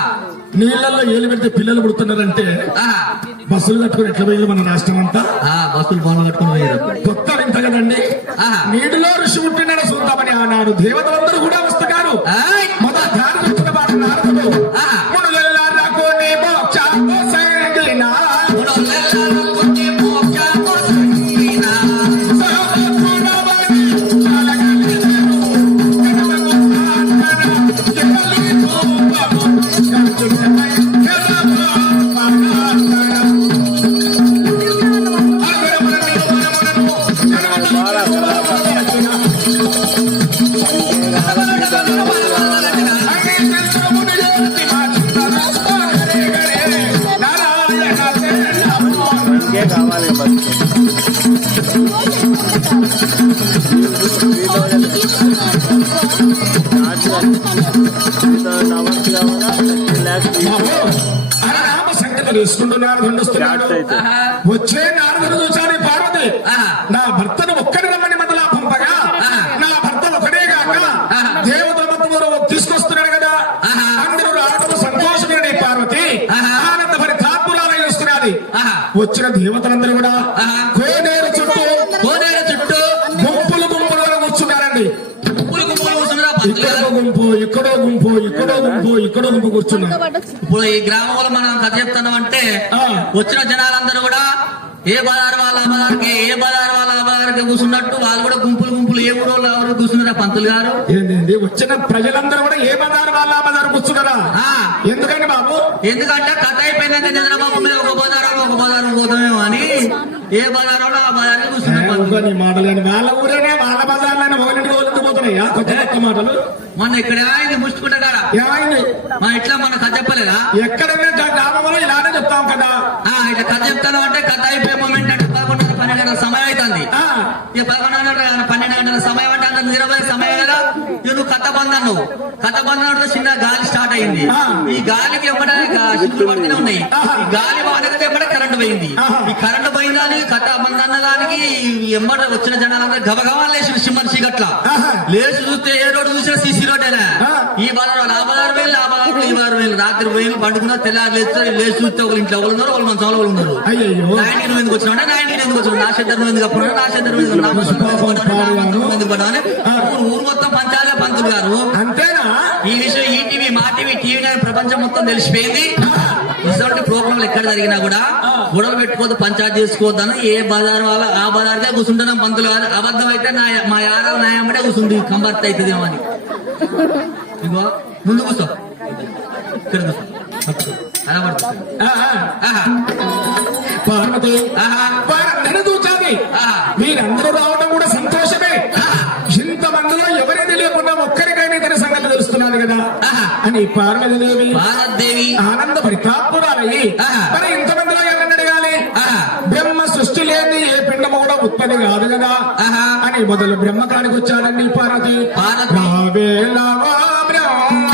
నీళ్లలో ఏలు పెడితే పిల్లలు పుడుతున్నారంటే ఆహా. బస్సులు కట్టుకుని ఎట్లా పోయింది మన రాష్ట్రం అంతా. ఆ, బస్సులు ఫోన్లు కట్టుకుని పోయారు. కొత్త వింత కదండి. ఆహా. నీటిలో ఋషి పుట్టినాడు చూద్దామని ఆనాడు దేవతలందరూ కూడా వస్తున్నారు. ఆయ్. మొదట దారి వచ్చిన వాడు నారదుడు. ఆహా. మునులెల్లారా కోని మోక్ష కోసగినా. ఉనొల్లెల్లరొక్కుని మోక్ష కోసగినా. సహోదరుడవని చాలగలిగేను. కనకముఖాంతన కెరలి రూపము కంచుకమై కెరలో పరాతన. అగరమని మనమునను కనవన ఇంకే కావాలి బస్ నామ సంగతి తీసుకుంటున్నారు. దండుస్తున్నాడు. ఆహా. వచ్చే నారదుడు చూచాడు పార్వతి. ఆహా. నా భర్తను ఒక్కడి రమ్మని మొదలా పంపగా ఆహా. నా భర్త ఒకడే కాక ఆహా. దేవతల మొత్తం తీసుకొస్తున్నాడు కదా. ఆహా. అందరూ రావడం సంతోషమే. పార్వతి ఆహా. ఆనంద పరితాత్మురాలై వస్తున్నది. ఆహా. వచ్చిన దేవతలందరూ కూడా ఆహా. కోనేరు చుట్టూ కోనేరు చుట్టూ గుంపులు గుంపులుగా కూర్చున్నారండి. గుంపులు గుంపులు కూర్చున్నారా పంతులు ఇక్కడో గారు? గుంపు, ఇక్కడో గుంపు, ఇక్కడో గుంపు, ఇక్కడో గుంపు కూర్చున్నారు. ఇప్పుడు ఈ గ్రామంలో మనం కథ చెప్తున్నాం అంటే ఆ. వచ్చిన జనాలందరూ కూడా ఏ బజారు వాళ్ళ ఆ బజార్కి, ఏ బజారు వాళ్ళ ఆ బజార్కి కూర్చున్నట్టు వాళ్ళు కూడా గుంపులు గుంపులు ఏ ఊరో ఎవరు కూర్చున్నారా పంతులు గారు? ఏంటండి వచ్చిన ప్రజలందరూ కూడా ఏ బజారు వాళ్ళ ఆ బజారు కూర్చున్నారా? ఆ. ఎందుకని బాబు? ఎందుకంటే కథ అయిపోయినాక చంద్రబాబు మీద ఒక బజారు పోతామేమో అని ఏ బజారు ఆ బజార్కి కూర్చున్నారు పంతులు. నీ మాటలు కానీ వాళ్ళ ఊరేనే వాళ్ళ బజార్లైనా ఒకరింటికి ఒకరింటికి పోతున్నాయా కొత్త కొత్త మాటలు? మొన్న ఇక్కడ ఆయన ముచ్చుకుంటా కదా ఏమైంది? మన ఇట్లా మన కథ చెప్పలేదా? ఎక్కడైనా గ్రామంలో ఇలానే చెప్తాం కదా. ఇట్లా కథ చెప్తాను అంటే కథ అయిపోయే మూమెంట్ అంటే 11:30 12 గంటల సమయం అవుతుంది. ఆ. ఇక 11:30 12 గంటల సమయం అంటే అంత నిరవయ సమయం కదా. ఇక నువ్వు కథ బంధను కథ బంధంతో చిన్న గాలి స్టార్ట్ అయింది. ఆ. ఈ గాలికి ఎమ్మట చిక్కులు పడుతూనే ఉన్నాయి. ఆహా. ఈ గాలి వాడకతే ఎమ్మట కరెంట్ పోయింది. ఆహా. ఈ కరెంట్ పోయిన దానికి కథ బంధన్న దానికి ఎమ్మట వచ్చిన జనాలందరూ గబగబా లేచి సిమ్మర్సి గట్ల ఆహా. లేచి చూస్తే ఏ రోడ్డు చూసినా సిసి రోడ్డేనా. ఆ. ఈ బజారు ఆ బజారు వేలు, ఆ బజారు ఈ బజారు వేలు. రాత్రి రాత్రి పోయి పండుకున్నా తెల్లారు లేచి చూస్తే ఒకళ్ళు ఇంట్లో ఒకళ్ళు ఉన్నారు, వాళ్ళు మన చాలా వాళ్ళు ఉన్నారు. అయ్యయ్యో 90 ఎందుకు వచ్చినా 90 ఎందుకు వచ్చినా నా శద్దరు ఎందుకు అప్పుడు నా శద్దరు ఎందుకు పడ్డామని ఊరు మొత్తం పంచాలే పంతులు గారు. అంతేనా? ఈ విషయం ఈటీవీ మా టీవీ ప్రపంచం మొత్తం తెలిసిపోయింది. ఇటువంటి ప్రోగ్రాంలు ఎక్కడ జరిగినా కూడా గొడవ పెట్టుకోవద్దు, పంచాయతీ చేసుకోవద్దని ఏ బజార్ వాళ్ళ ఆ బజార్కే కూర్చుంటున్నాం పంతులు గారు. అబద్ధం అయితే మా యారాల న్యాయమంటే కూర్చుంది కంబర్త్ అవుతుంది అని. ఇగో ముందు కూర్చో, ఇక్కడ కూర్చో, పార్వతి నన్ను చూచాది. మీరందరూ రావడం కూడా సంతోషమే. ఇంతమందిలో ఎవరి తెలియకుండా ఒక్కరికైనా ఇతని సంగతి తెలుస్తున్నాను కదా అని పార్వతీదేవి ఆనంద పరితాత్మురాలయ్యి మరి ఇంతమందిలో ఎవరిని అడగాలి? బ్రహ్మ సృష్టి లేని ఏ పిండము కూడా ఉత్పత్తి కాదు కదా అని మొదలు బ్రహ్మకానికి వచ్చాడండి పార్వతి. రావేలవా బ్రహ్మ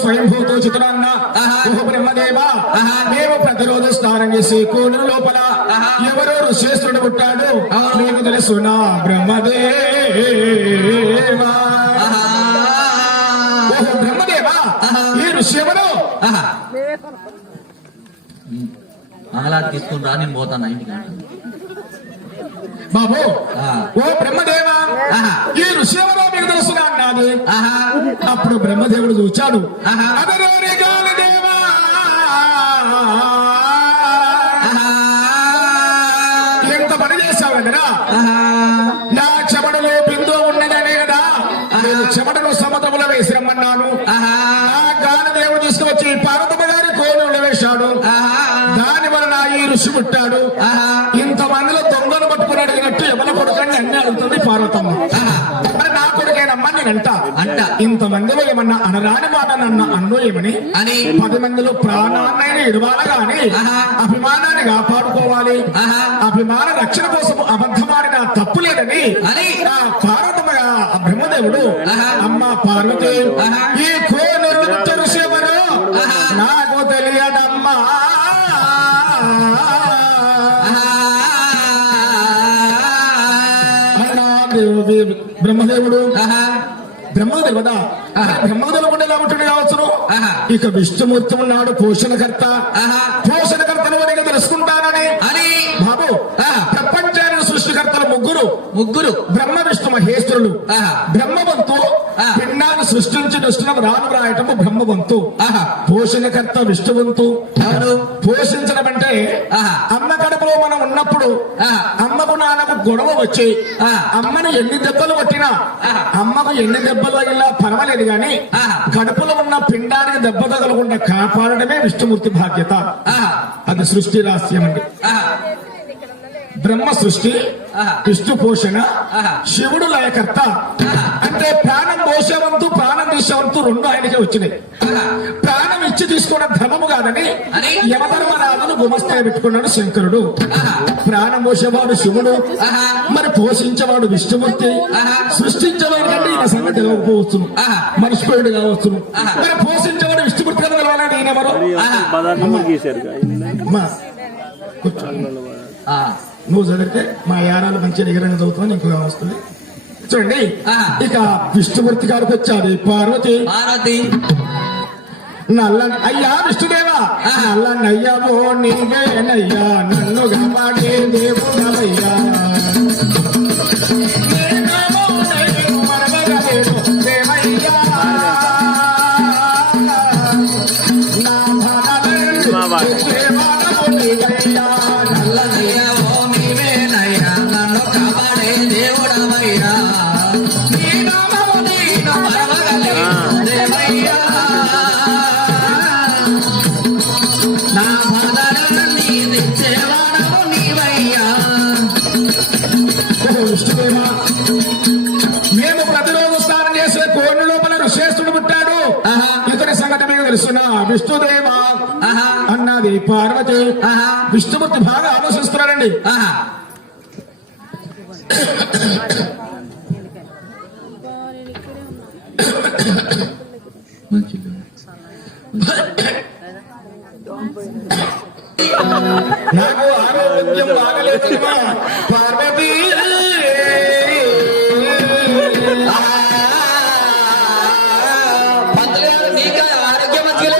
స్వయంభూతో చిత్రాన్న బ్రహ్మదేవ మేము ప్రతిరోజు స్నానం చేసి కోడి లోపల ఎవరో ఋషేశ్వరుడు పుట్టాడు మీకు తెలుసునా బ్రహ్మదేవా. బ్రహ్మదేవా ఈ ఋషి ఎవరు? అలా తీసుకుని రా, నేను పోతాను ఇంటికి. బాబు ఓ బ్రహ్మదేవా ఈ ఋషి ఎవరో మీకు తెలుసునా అన్నది. అప్పుడు బ్రహ్మదేవుడు చూచాడు. అదరోని గాలిదేవా ఎంత పని చేశావనరా? నా చెమటలో బిందు ఉన్నదనే కదా నేను చెమటను సముద్రములో వేసిరమ్మన్నాను. ఆ గాలిదేవుడు తీసుకువచ్చి పార్వతమ్మ గారి కోణంలో వేశాడు. దాని వలన ఈ ఋషి పుట్టాడు. ఇంతమందిలో దొంగలు పట్టుకుని అడిగినట్టు ఎవరి కొడుకండి అన్ని అడుగుతుంది పార్వతమ్మ. మరి నా కొడుకేనమ్మా నేనంట అంట. ఇంతమందిలో ఏమన్నా అనరాని మాట నన్న అన్ను ఏమని అని 10 మందిలో ప్రాణాన్నైనా ఇడవాలి గాని అభిమానాన్ని కాపాడుకోవాలి. అభిమాన రక్షణ కోసం అబద్ధమాడిన తప్పు లేదని ఆ పార్వతమ్మ బ్రహ్మదేవుడు అమ్మ పార్వతి ఈ కోనూరు ఋషి ఎవరు నాకు తెలియదమ్మా. బ్రహ్మదేవుడు బ్రహ్మదేవదా బ్రహ్మదేవుడు కూడా ఎలా ఉంటుంది కావచ్చును. ఇక విష్ణుమూర్తి ఉన్నాడు పోషణకర్త. పోషణకర్తను వరకు తెలుసుకుంటానని బాబు ప్రపంచానికి సృష్టికర్తలు ముగ్గురు బ్రహ్మ విష్ణు మహేశ్వరులు. బ్రహ్మవంతు పిండాన్ని సృష్టించి దృష్టిలో రాను రాయటము బ్రహ్మవంతు. పోషణకర్త విష్ణువంతు. పోషించడం అంటే అమ్మ కడుపులో మనం ఉన్నప్పుడు అమ్మకు నాన్నకు గొడవ వచ్చి అమ్మను ఎన్ని దెబ్బలు కొట్టినా అమ్మకు ఎన్ని దెబ్బలు తగిలినా పర్వాలేదు గాని కడుపులో ఉన్న పిండానికి దెబ్బ తగలకుండా కాపాడడమే విష్ణుమూర్తి బాధ్యత. అది సృష్టి రహస్యం అండి. బ్రహ్మ సృష్టి, విష్ణు పోషణ, శివుడు లయకర్త. అంటే ప్రాణం పోసేవంతు ప్రాణం తీసేవంతు రెండు ఆయనకే వచ్చినాయి. ప్రాణం ఇచ్చి తీసుకోవడం ధర్మము కాదని యమధర్మరాజును గుమస్తాయి పెట్టుకున్నాడు శంకరుడు. ప్రాణం పోసేవాడు శివుడు, మరి పోషించేవాడు విష్ణుమూర్తి. సృష్టించేవాడు కంటే ఈయన సంగతి తెలియకపోవచ్చును, మనిషిపోయాడు కావచ్చును. మరి పోషించేవాడు విష్ణుమూర్తి కదా తెలవాలని ఈయనెవరు? నువ్వు చదివితే మా యారాలు మంచి నిగరంగా చదువుతామని ఇంకొక వస్తుంది. చూడండి ఇక విష్ణుమూర్తి గారికి వచ్చారు పార్వతి. నల్ల అయ్యా విష్ణుదేవా నల్లన్నయ్యావో నీవేనయ్యా నన్ను కాపాడే దేవుడవయ్యా. విష్ణుదేవా ఆహా అన్నది పార్వతి. ఆహా విష్ణుమూర్తి బాగా ఆలోచిస్తున్నారండి. ఆహా నాకు ఆరోగ్యం బాగలేదు పార్వతి. పంతులు గారు నీకే ఆరోగ్యం మంచిగా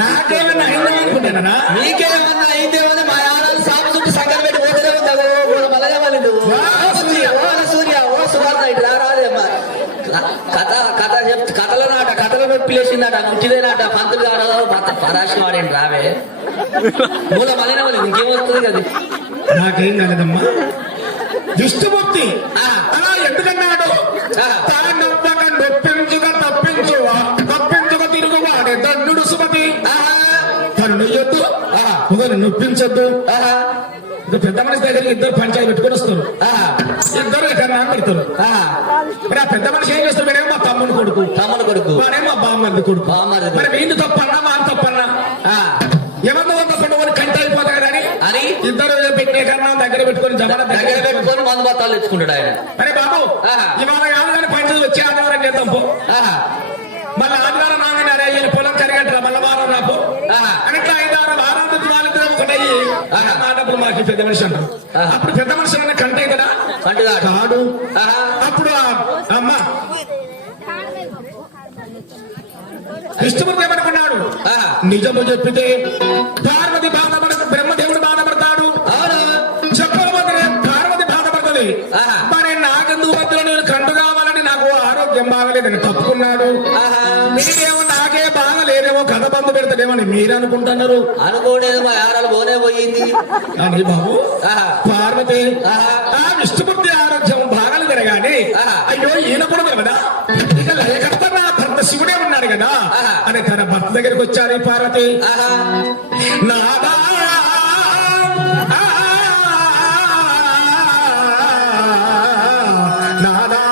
నాకేమన్నా అయిందా అనుకుంటానా? నీకేమన్నా అయిందేమని మా ఆడాలు సాగు చుట్టూ సంకర పెట్టి పోతూనే ఉంటావు. మళ్ళా వాళ్ళు ఓ సూర్య ఓ సువార్త ఇట్లా రాదేమ్మా. కథల నాట కథల నొప్పి లేచిందట ముట్టిదేనాట. పంతులు గారు పరాశి వాడేంటి రావే మూల మళ్ళీ వాళ్ళు ఇంకేమొస్తుంది కదా. నాకేం కాలేదమ్మా. విష్ణుమూర్తి అలా ఎందుకన్నాడు? తానొప్పక నొప్పించుక తప్పించుక తిరుగువాడే దండుడు సుమతి. తను ఎద్దు ఒకరు నొప్పించద్దు. పెద్ద మనిషి దగ్గరికి ఇద్దరు పంచాయతీ పెట్టుకుని వస్తారు. ఇద్దరు ఇక్కడ పెడతారు. మరి ఆ పెద్ద మనిషి ఏం చేస్తారు? మీరేమో మా తమ్ముడు కొడుకు వాడేమో మా బామ్మది కొడుకు. మరి వీళ్ళు తప్పన్నా మా తప్పన్నా ఎవరితో తప్పండి వాళ్ళు కంటి అయిపోతారు కదా అని ఇద్దరు పెట్టే కన్నా దగ్గర పెట్టుకుని దగ్గర పెట్టుకొని మందు బత్తాలు తెచ్చుకుంటాడు ఆయన. అరే బాబు ఇవాళ కాదు కానీ పంచాయతీ వచ్చే ఆదివారం చేద్దాం పో. మళ్ళీ ఆదివారం నాగండి వీళ్ళు పొలం కరిగట్టరా మళ్ళీ వారం రాపో అని ఇట్లా 5-6 వారాలు వాళ్ళిద్దరం ఒకటయ్యి మాటప్పుడు మాకు పెద్ద మనిషి అంటారు. అప్పుడు పెద్ద మనిషి అన్న కంటే కదా కాడు. అప్పుడు అమ్మ విష్ణుమూర్తి ఏమనుకున్నాడు? నిజము చెప్పితే పార్వతి బాధపడదు, బ్రహ్మదేవుడు బాధపడతాడు. చెప్పకపోతే పార్వతి బాధపడుతుంది. మరి నాకెందుకు మధ్యలో నేను కండు కావాలని నాకు ఆరోగ్యం బాగలేదని తప్పుకున్నాడు. మీరేమో నాకే బాగలేదేమో కథ బంధు పెడతాడేమని మీరు అనుకుంటున్నారు. అనుకోలేదు మా ఆరాలు పోనే పోయింది అని బాబు పార్వతి ఆ విష్ణుమూర్తి ఆరోగ్యం బాగాలు తిరగాని అయ్యో ఈయన కూడా కదా ఇక లయకర్త నా భర్త శివుడే ఉన్నాడు కదా అని తన భర్త దగ్గరికి వచ్చారు పార్వతి. నాదా నాదా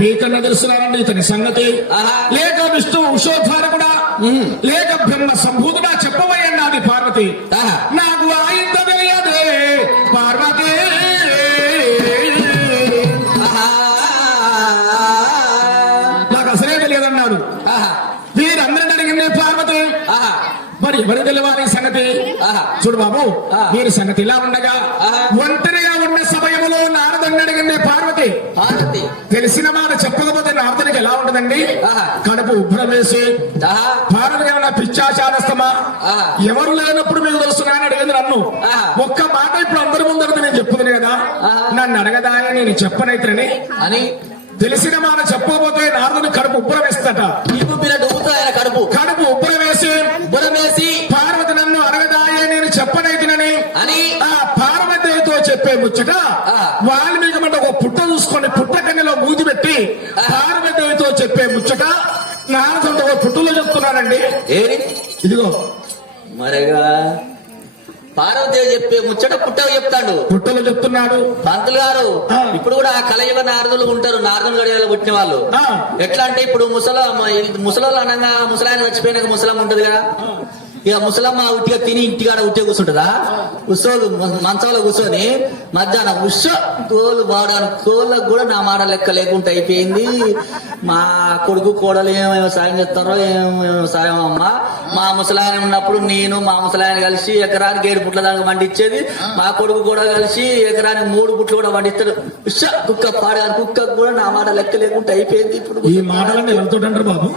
మీకన్నా తెలుస్తున్నారండి ఇతని సంగతి. లేక విష్ణు ఉషోద్ధారకుడా లేక బ్రహ్మ సంభూతుడా చెప్పవయ్యండి అది పార్వతి. నాకు ఆయుధ తెలియదే పార్వతి. నాకు అసలే తెలియదన్నాడు. వీరందరిని అడిగింది పార్వతి. మరి ఎవరు తెలియాలి సంగతి? చూడు బాబు వీరి సంగతి ఇలా ఉండగా ఒంటరిగా ఉన్న సమయంలో నారదుని అడిగింది పార్వతి. తెలిసిన మాట చెప్పకపోతే నారదునికి ఎలా ఉంటదండి? కడుపు ఉబ్బరం వేసి పార్వతి ఏమన్నా పిచ్చాచారస్తమా ఎవరు లేనప్పుడు మీకు తెలుస్తున్నాయని అడిగింది నన్ను. ఒక్క మాట ఇప్పుడు అందరి ముందు నేను చెప్పుతుంది కదా నన్ను అడగదా నేను చెప్పనైతే అని తెలిసిన మాట చెప్పకపోతే నారదుని కడుపు ఉబ్బరం వేస్తట. కడుపు ఉబ్బరం వేసి పార్వతి నన్ను అడగదాయే నేను చెప్పనైతినని అని ఆ పార్వతితో చెప్పే ముచ్చట వాల్మీకి మంట ఒక పుట్ట చూసుకొని పుట్ట కన్నెలో మూది పెట్టి పార్వతితో చెప్పే ముచ్చట నారదుడు ఒక పుట్టులో చెప్తున్నానండి. ఇదిగో మరేగా పార్వదేవి చెప్పే ముచ్చట పుట్టకు చెప్తాడు. పుట్టలో చెప్తున్నాడు పంతులు గారు. ఇప్పుడు కూడా ఆ కలయుగ నారదులు ఉంటారు. నారదులు గడియాలో పుట్టిన వాళ్ళు ఎట్లా అంటే ఇప్పుడు ముసలాళ్ళు అనగా ముసలాయన చచ్చిపోయినాక ముసలం ఉంటది కదా. ఇక ముసలమ్మ ఉట్టిగా తిని ఇంటికాడ ఉట్టే కూర్చుంటుందా? కూర్చోదు, మంచంలో కూర్చొని మధ్యాహ్నం కోళ్ళు బావడానికి కోళ్ళకు కూడా నా మాట లెక్క లేకుండా అయిపోయింది. మా కొడుకు కోడలు ఏమేమో సాయం చేస్తారో ఏమేమో సాయం అమ్మ. మా ముసలాయన ఉన్నప్పుడు నేను మా ముసలాయన కలిసి ఎకరానికి 7 పుట్ల దాకా వండిచ్చేది. మా కొడుకు కూడా కలిసి ఎకరానికి 3 పుట్లు కూడా వండిస్తాడు. కుక్క పాడగాని కుక్కకు కూడా నా మాట లెక్క లేకుండా అయిపోయింది. ఇప్పుడు ఈ మాటలన్నీ ఎవరితో అంటారు బాబు?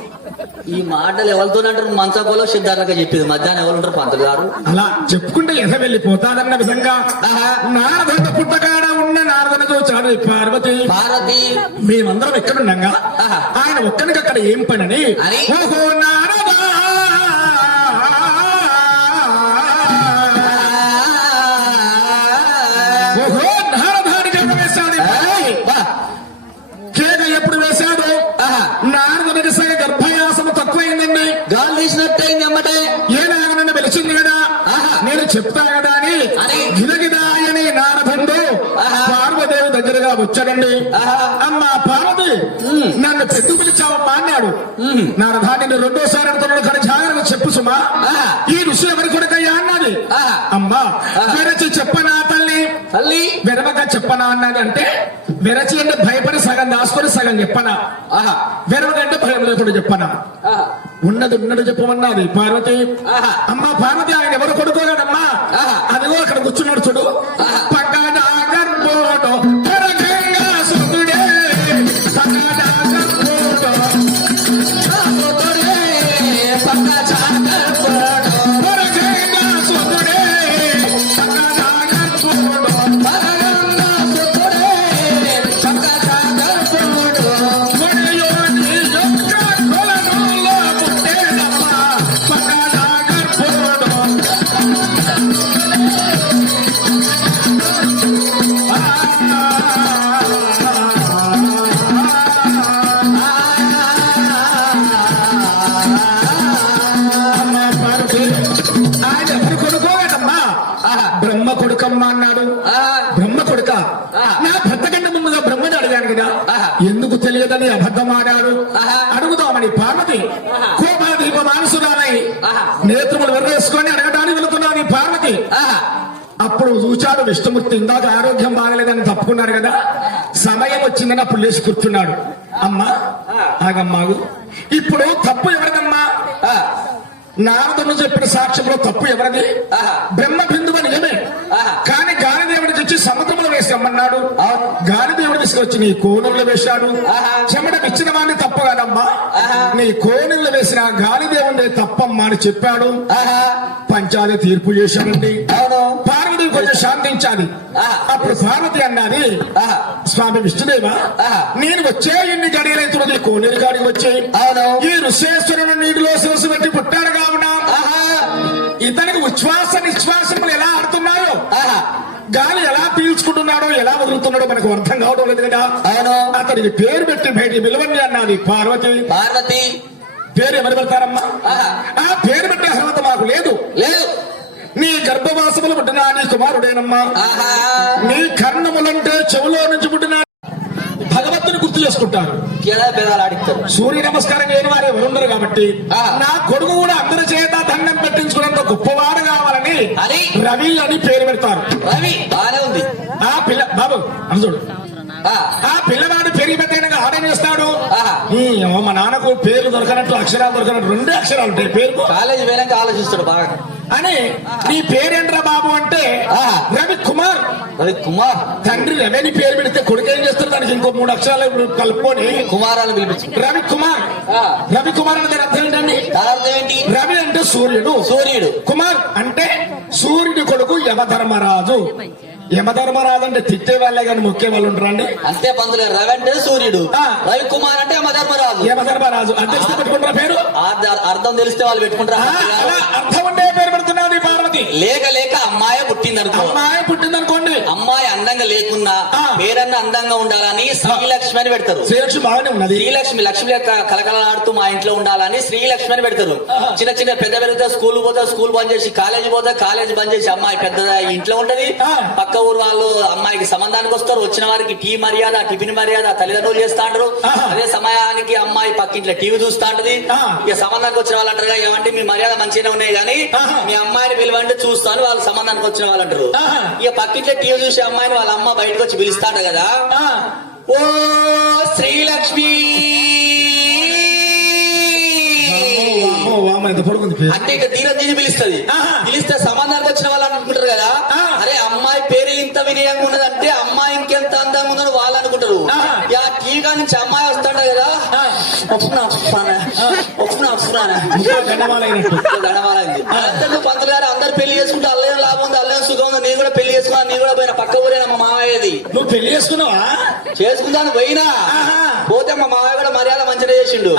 ఈ మాటలు ఎవరితోనంటారు? మంచపోలో సిద్ధార్థగా చెప్పింది. మధ్యాహ్నం ఎవరు ఉంటారు? పంతులు గారు అలా చెప్పుకుంటే ఎర్ర వెళ్ళిపోతాదన్న విధంగా నారదండ పుట్టకాడ ఉన్న నారదను చూచాడు పార్వతి. మేమందరం ఎక్కడుండగా ఆయన ఒక్కడికి అక్కడ ఏం పనని ఓహో నారదా ఓహో నారదానికి ఎప్పుడు వేశాడు? కేక ఎప్పుడు వేశాడు? నారదునికి సగ గర్భయాసము తక్కువైందండి. గాలి తీసినట్టయింది అమ్మటే. ఏనాగ నన్ను పిలిచింది కదా, నేను చెప్తా కదా అని గిలగిదాయని నారదుడు పార్వదేవి దగ్గరగా వచ్చాడండి. అమ్మ పార్వతి, నన్ను పెద్ద పిలిచావమ్మా అన్నాడు. నారదాన్ని 2వ సారి అడుగుతున్నాడు కానీ జాగ్రత్త చెప్పు సుమా, ఈ ఋషి ఎవరి కొడుకయ్యా అన్నది. అమ్మా వెరచి చెప్పనా తల్లి? తల్లి వెరవగా చెప్పనా అన్నది. అంటే వెరచి అంటే భయపడి సగం దాచుకొని సగం చెప్పనా, వెరవగంటే భయం లేకుండా చెప్పనా, ఉన్నది చెప్పమన్నది పార్వతి. అమ్మ పార్వతి, ఆయన ఎవరు కొడుకో కదమ్మా, అదిగో అక్కడ కూర్చున్నాడు చూడు. పక్కడాగర్భోడో పరగంగా సుతుడే, పక్కడాగర్భోడో పరగంగా సుతుడే, బ్రహ్మ కొడుకమ్మ అన్నాడు. బ్రహ్మ కొడుక? నా భర్త కంటే ముందుగా బ్రహ్మని అడిగాను కదా, ఎందుకు తెలియదని అబద్ధమాడాడు. అడుగుదామని పార్వతి కోపాదీప మానసురాలై నేత్రములు వెర్రేసుకొని అడగడానికి వెళుతున్నాను పార్వతి. అప్పుడు చూచాడు విష్ణుమూర్తి. ఇందాక ఆరోగ్యం బాగలేదని తప్పుకున్నాడు కదా, సమయం వచ్చిందని అప్పుడు లేచి కూర్చున్నాడు. అమ్మా ఆగమ్మాగు, ఇప్పుడు తప్పు ఎవరిదమ్మా? నారదుడు చెప్పిన సాక్ష్యంలో తప్పు ఎవరిది? బ్రహ్మ బిందువు నిజమే, కానీ గాలిదేవుడికి వచ్చి సముద్రంలో వేసామన్నాడు. గాలిదేవుడు తీసుకొచ్చి నీ కోణంలో వేశాడు. చెమట ఇచ్చిన వాడిని తప్పు కాదమ్మా, నీ కోణంలో వేసిన గాలిదేవుడే తప్పమ్మా అని చెప్పాడు. పంచాది తీర్పు చేశాడండి. పార్వతి కొంచెం శాంతించాలి. అప్పుడు పార్వతి అన్నది, స్వామి విష్ణుదేవా, నేను వచ్చే ఎన్ని గడియలైతున్నది నీ కోనేరు గాడికి వచ్చి ఈ ఋషేశ్వరుని నీటిలో శిరస్సు పెట్టి పుట్టాడు కావున ఇతనికి ఉచ్ఛ్వాస నిశ్వాసములు ఎలా ఆడుతున్నాయో, గాలి ఎలా పీల్చుకుంటున్నాడో ఎలా వదులుతున్నాడో మనకు అర్థం కావడం లేదు కదా. అతనికి పేరు పెట్టి బయటికి పిలవండి అన్నది పార్వతి. పార్వతి పేరు ఎవరు పెడతారమ్మా? ఆ పేరు పెట్టే అర్హత మాకు లేదు. నీ గర్భవాసములు పుట్టినా నీ కుమారుడేనమ్మా. నీ కర్ణములంటే చెవులో నుంచి పుట్టిన భగవంతుని గుర్తు చేసుకుంటారు, సూర్య నమస్కారం చేయని వారు ఎవరున్నారు కాబట్టి నా కొడుకు కూడా అందరి చేత దండం పెట్టించుకున్నంత గొప్పవాడు కావాలని రవి అని పేరు పెడతారు. రవి బానే ఉంది. ఆ పిల్ల బాబు అందుడు, ఆ పిల్లవాడు పెరిగి పెట్టినాక ఆడేం చేస్తాడు? మా నాన్నకు పేరు దొరకనట్లు అక్షరాలు దొరకనట్లు 2 అక్షరాలు ఉంటాయి పేరు. కాలేజీ వేలాక ఆలోచిస్తాడు బాగా అని. నీ పేరేంట్రా బాబు అంటే రవి కుమార్. రవి కుమార్. తండ్రి రవి అని పేరు పెడితే కొడుకు ఏం చేస్తారు? దానికి ఇంకో 3 అక్షరాలు కలుపుకొని కుమారాలు పిలిపించి రవి కుమార్. రవి కుమార్ అంటే దాని అర్థం ఏంటండి? అర్థం ఏంటి? రవి అంటే సూర్యుడు, కుమార్ అంటే సూర్యుడి కొడుకు యమధర్మరాజు. యమధర్మరాజు అంటే తిట్టే వాళ్ళే కానీ మొక్కే వాళ్ళు ఉంటారండి. అంతే పంతులు. రవి అంటే సూర్యుడు, రవి కుమార్ అంటే యమధర్మరాజు. యమధర్మరాజు అంటే పెట్టుకుంటారా పేరు? అర్థం తెలిస్తే వాళ్ళు పెట్టుకుంటారా? అర్థం ఉండే పేరు పెడుతున్నది పార్వతి. లేక అమ్మాయి పుట్టిందనుకో, అమ్మాయి పుట్టిందనుకోండి, అమ్మాయి అందంగా లేకున్నా పేరన్నా అందంగా ఉండాలని శ్రీలక్ష్మి అని పెడతారు. శ్రీలక్ష్మి బాగానే ఉన్నది. శ్రీలక్ష్మి లక్ష్మి కలకలాడుతూ మా ఇంట్లో ఉండాలని శ్రీలక్ష్మి అని పెడతారు. చిన్న పెద్ద పెరుగుతా స్కూల్ పోతా, స్కూల్ బంద్ చేసి కాలేజీ పోతా, కాలేజీ బంద్ చేసి అమ్మాయి పెద్ద ఇంట్లో ఉంటది. పక్క ఊరు వాళ్ళు అమ్మాయికి సంబంధానికి వస్తారు. వచ్చిన వారికి టీ మర్యాద, టిఫిన్ మర్యాద తల్లిదండ్రులు చేస్తా అంటారు. అదే సమయానికి అమ్మాయి పక్కింట్లో టీవీ చూస్తా ఉంటది. ఇక సంబంధానికి వచ్చిన వాళ్ళు అంటారు ఏమంటే మీ మర్యాద మంచిగానే ఉన్నాయి కానీ మీ అమ్మాయిని పిలవండి చూస్తాను వాళ్ళు సంబంధానికి వచ్చిన వాళ్ళు అంటారు. ఇక పక్కింట్లో టీవీ చూసే అమ్మాయిని వాళ్ళ అమ్మ బయటకు వచ్చి పిలుస్తాంట కదా, ఓ శ్రీలక్ష్మి అంటే ఇక దీని దీని పిలుస్తుంది. పిలిస్తే సంబంధానికి వచ్చిన వాళ్ళు అనుకుంటారు కదా, అరే అమ్మాయి పేరు ఇంత వినయంగా ఉన్నదంటే అమ్మాయి ఇంకెంత అందంగా ఉందని వాళ్ళు అనుకుంటారు. ఆ టీవీ నుంచి అమ్మాయి వస్తాడు కదా, అందరూ పంతులు గారు అందరు పెళ్లి చేసుకుంటే అల్లయం లాభం ఉంది, అల్లయం సుఖం ఉంది. నేను కూడా పెళ్లి చేసుకున్నా, నేను కూడా పోయినా పక్క ఊరేనా మా మామయ్యది. నువ్వు పెళ్లి చేసుకున్నావా? చేసుకుందాను పోయినా. పోతే మా మామయ్య కూడా మర్యాద మంచిగా చేసిండు.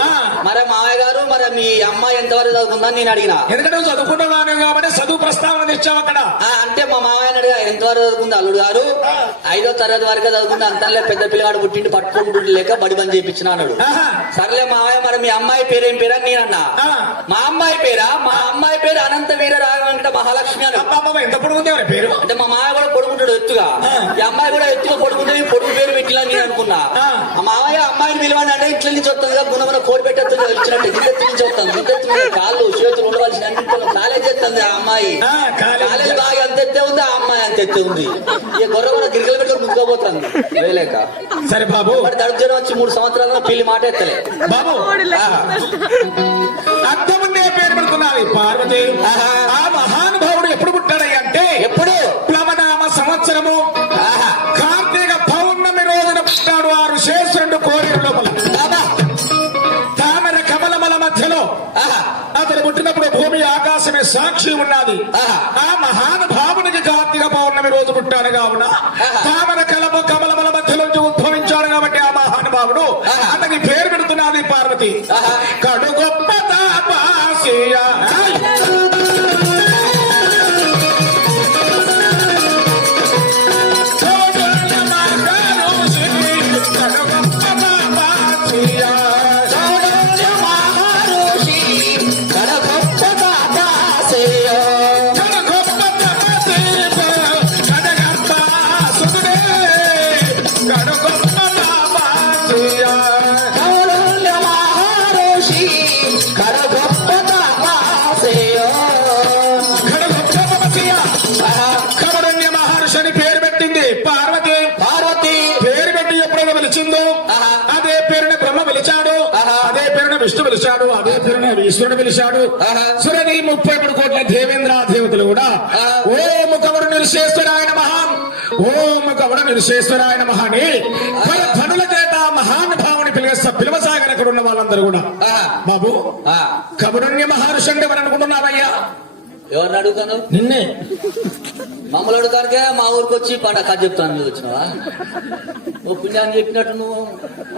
మరి మామయ్య గారు మరి మీ అమ్మాయి ఎంతవరకు చదువుకుందని నేను అడిగిన. ఎందుకంటే నువ్వు చదువుకుంటున్నాను కాబట్టి చదువు ప్రస్తావన తెచ్చావు అక్కడ. అంటే మా మామయ్య అడిగా ఎంతవరకు చదువుకుంది అల్లుడు గారు, 5వ తరగతి వరకే చదువుకుంది, అంతలే పెద్ద పిల్లగాడు పుట్టింటి పట్టుకుంటుంటే లేక బడి బంద్ చేయించిన అన్నాడు. సర్లే మామయ్య మరి మీ అమ్మాయి పేరేం పేరు అని నేను అన్నా. మా అమ్మాయి పేరా? మా అమ్మాయి పేరు అనంత వీర రాఘవేంకట మహాలక్ష్మి అని. ఎంత పొడుగుంది పేరు? అంటే మా మామయ్య కూడా పొడుకుంటాడు ఎత్తుగా, ఈ అమ్మాయి కూడా ఎత్తుగా పొడుకుంటే పొడుగు పేరు పెట్టిలా నేను అనుకున్నా. ఆ మామయ్య అమ్మాయిని పిలవండి అంటే ఇంట్లో నుంచి వస్తుంది కదా, గుణమన కోడి పెట్టేస్తుంది వచ్చినట్టు గిద్దెత్తి నుంచి వస్తుంది. గిద్దెత్తి కాళ్ళు చేతులు ఉండవలసిన కాలేజ్ ఎత్తుంది ఆ అమ్మాయి. కాలేజ్ బాగా ఎంత ఎత్తే ఉంది, ఆ అమ్మాయి అంత ఎత్తే ఉంది. ఈ గొర్రె కూడా గిరికలు పెట్టుకుని ముక్కుపోతుంది వేయలేక. సరే బాబు, మరి దర్జనం వచ్చి 3 సంవత్సరాల పెళ్లి మాట ఎత్తలే బాబు. అర్థముండే పేరు పెడుతున్నారు పార్వతి. ఆ మహానుభావుడు ఎప్పుడు పుట్టాడయ్య అంటే ఎప్పుడు ప్లవనామ సంవత్సరము కార్తీక పౌర్ణమి రోజున పుట్టాడు. ఆ ఋషేశ్వరుడు కోరిన లోపల తామర కమలమల మధ్యలో అతను పుట్టినప్పుడు భూమి ఆకాశమే సాక్షి ఉన్నది. ఆ మహానుభావునికి కార్తీక పౌర్ణమి రోజు పుట్టాడు కావున తామర కమలమల మధ్యలో ఉద్భవించాడు కాబట్టి ఆ మహానుభావుడు అతనికి పేరు పెడుతున్నది పార్వతి. కడు గొప్ప తాపాసియ విష్ణు పిలిచాడు, అదే పేరున ఈశ్వరుడు పిలిచాడు. సురది 33 కోట్ల దేవేంద్ర దేవతలు కూడా ఓం కవడు నిర్శేశ్వరాయ నమః, ఓం కవడు నిర్శేశ్వరాయ నమః అని ధనుల చేత మహానుభావుని పిలవసాగర అక్కడ ఉన్న వాళ్ళందరూ కూడా. బాబు, కవరుణ్య మహర్షి అంటే ఎవరు అనుకుంటున్నావయ్యా? ఎవరిని అడుగుతాను? నిన్నే. మమ్మల్ని అడుగుతానికే మా ఊరికి వచ్చి పండగ కథ చెప్తాను నువ్వు వచ్చినావా? నువ్వు పుణ్యాన్ని చెప్పినట్టు నువ్వు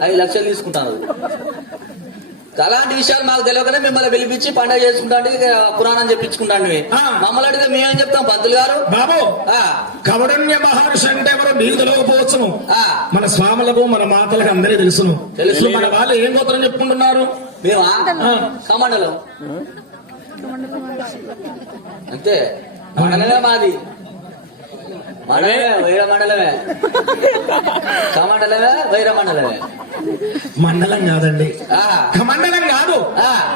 5 లక్షలు తీసుకుంటాను. అలాంటి విషయాలు మాకు తెలియకనే మిమ్మల్ని పిలిపించి పండుగ చేసుకుంటాండి, పురాణం చెప్పించుకుంటాండి. మమ్మల్ని అడిగితే మేమేం చెప్తాం పంతులు గారు? బాబు, కవడన్య మహర్షి అంటే ఎవరు నీకు తెలియకపోవచ్చు. మన స్వాములకు మన మాతలకు అందరికీ తెలుసును. తెలుసు. మన వాళ్ళు ఏం గోత్రం చెప్పుకుంటున్నారు? మేమా కమండలం అంతే. మండలమే మాది, మండలమే వైర మండలమే, కమండలమే వైర మండలమే. మండలం కాదండి, కమండలం కాదు.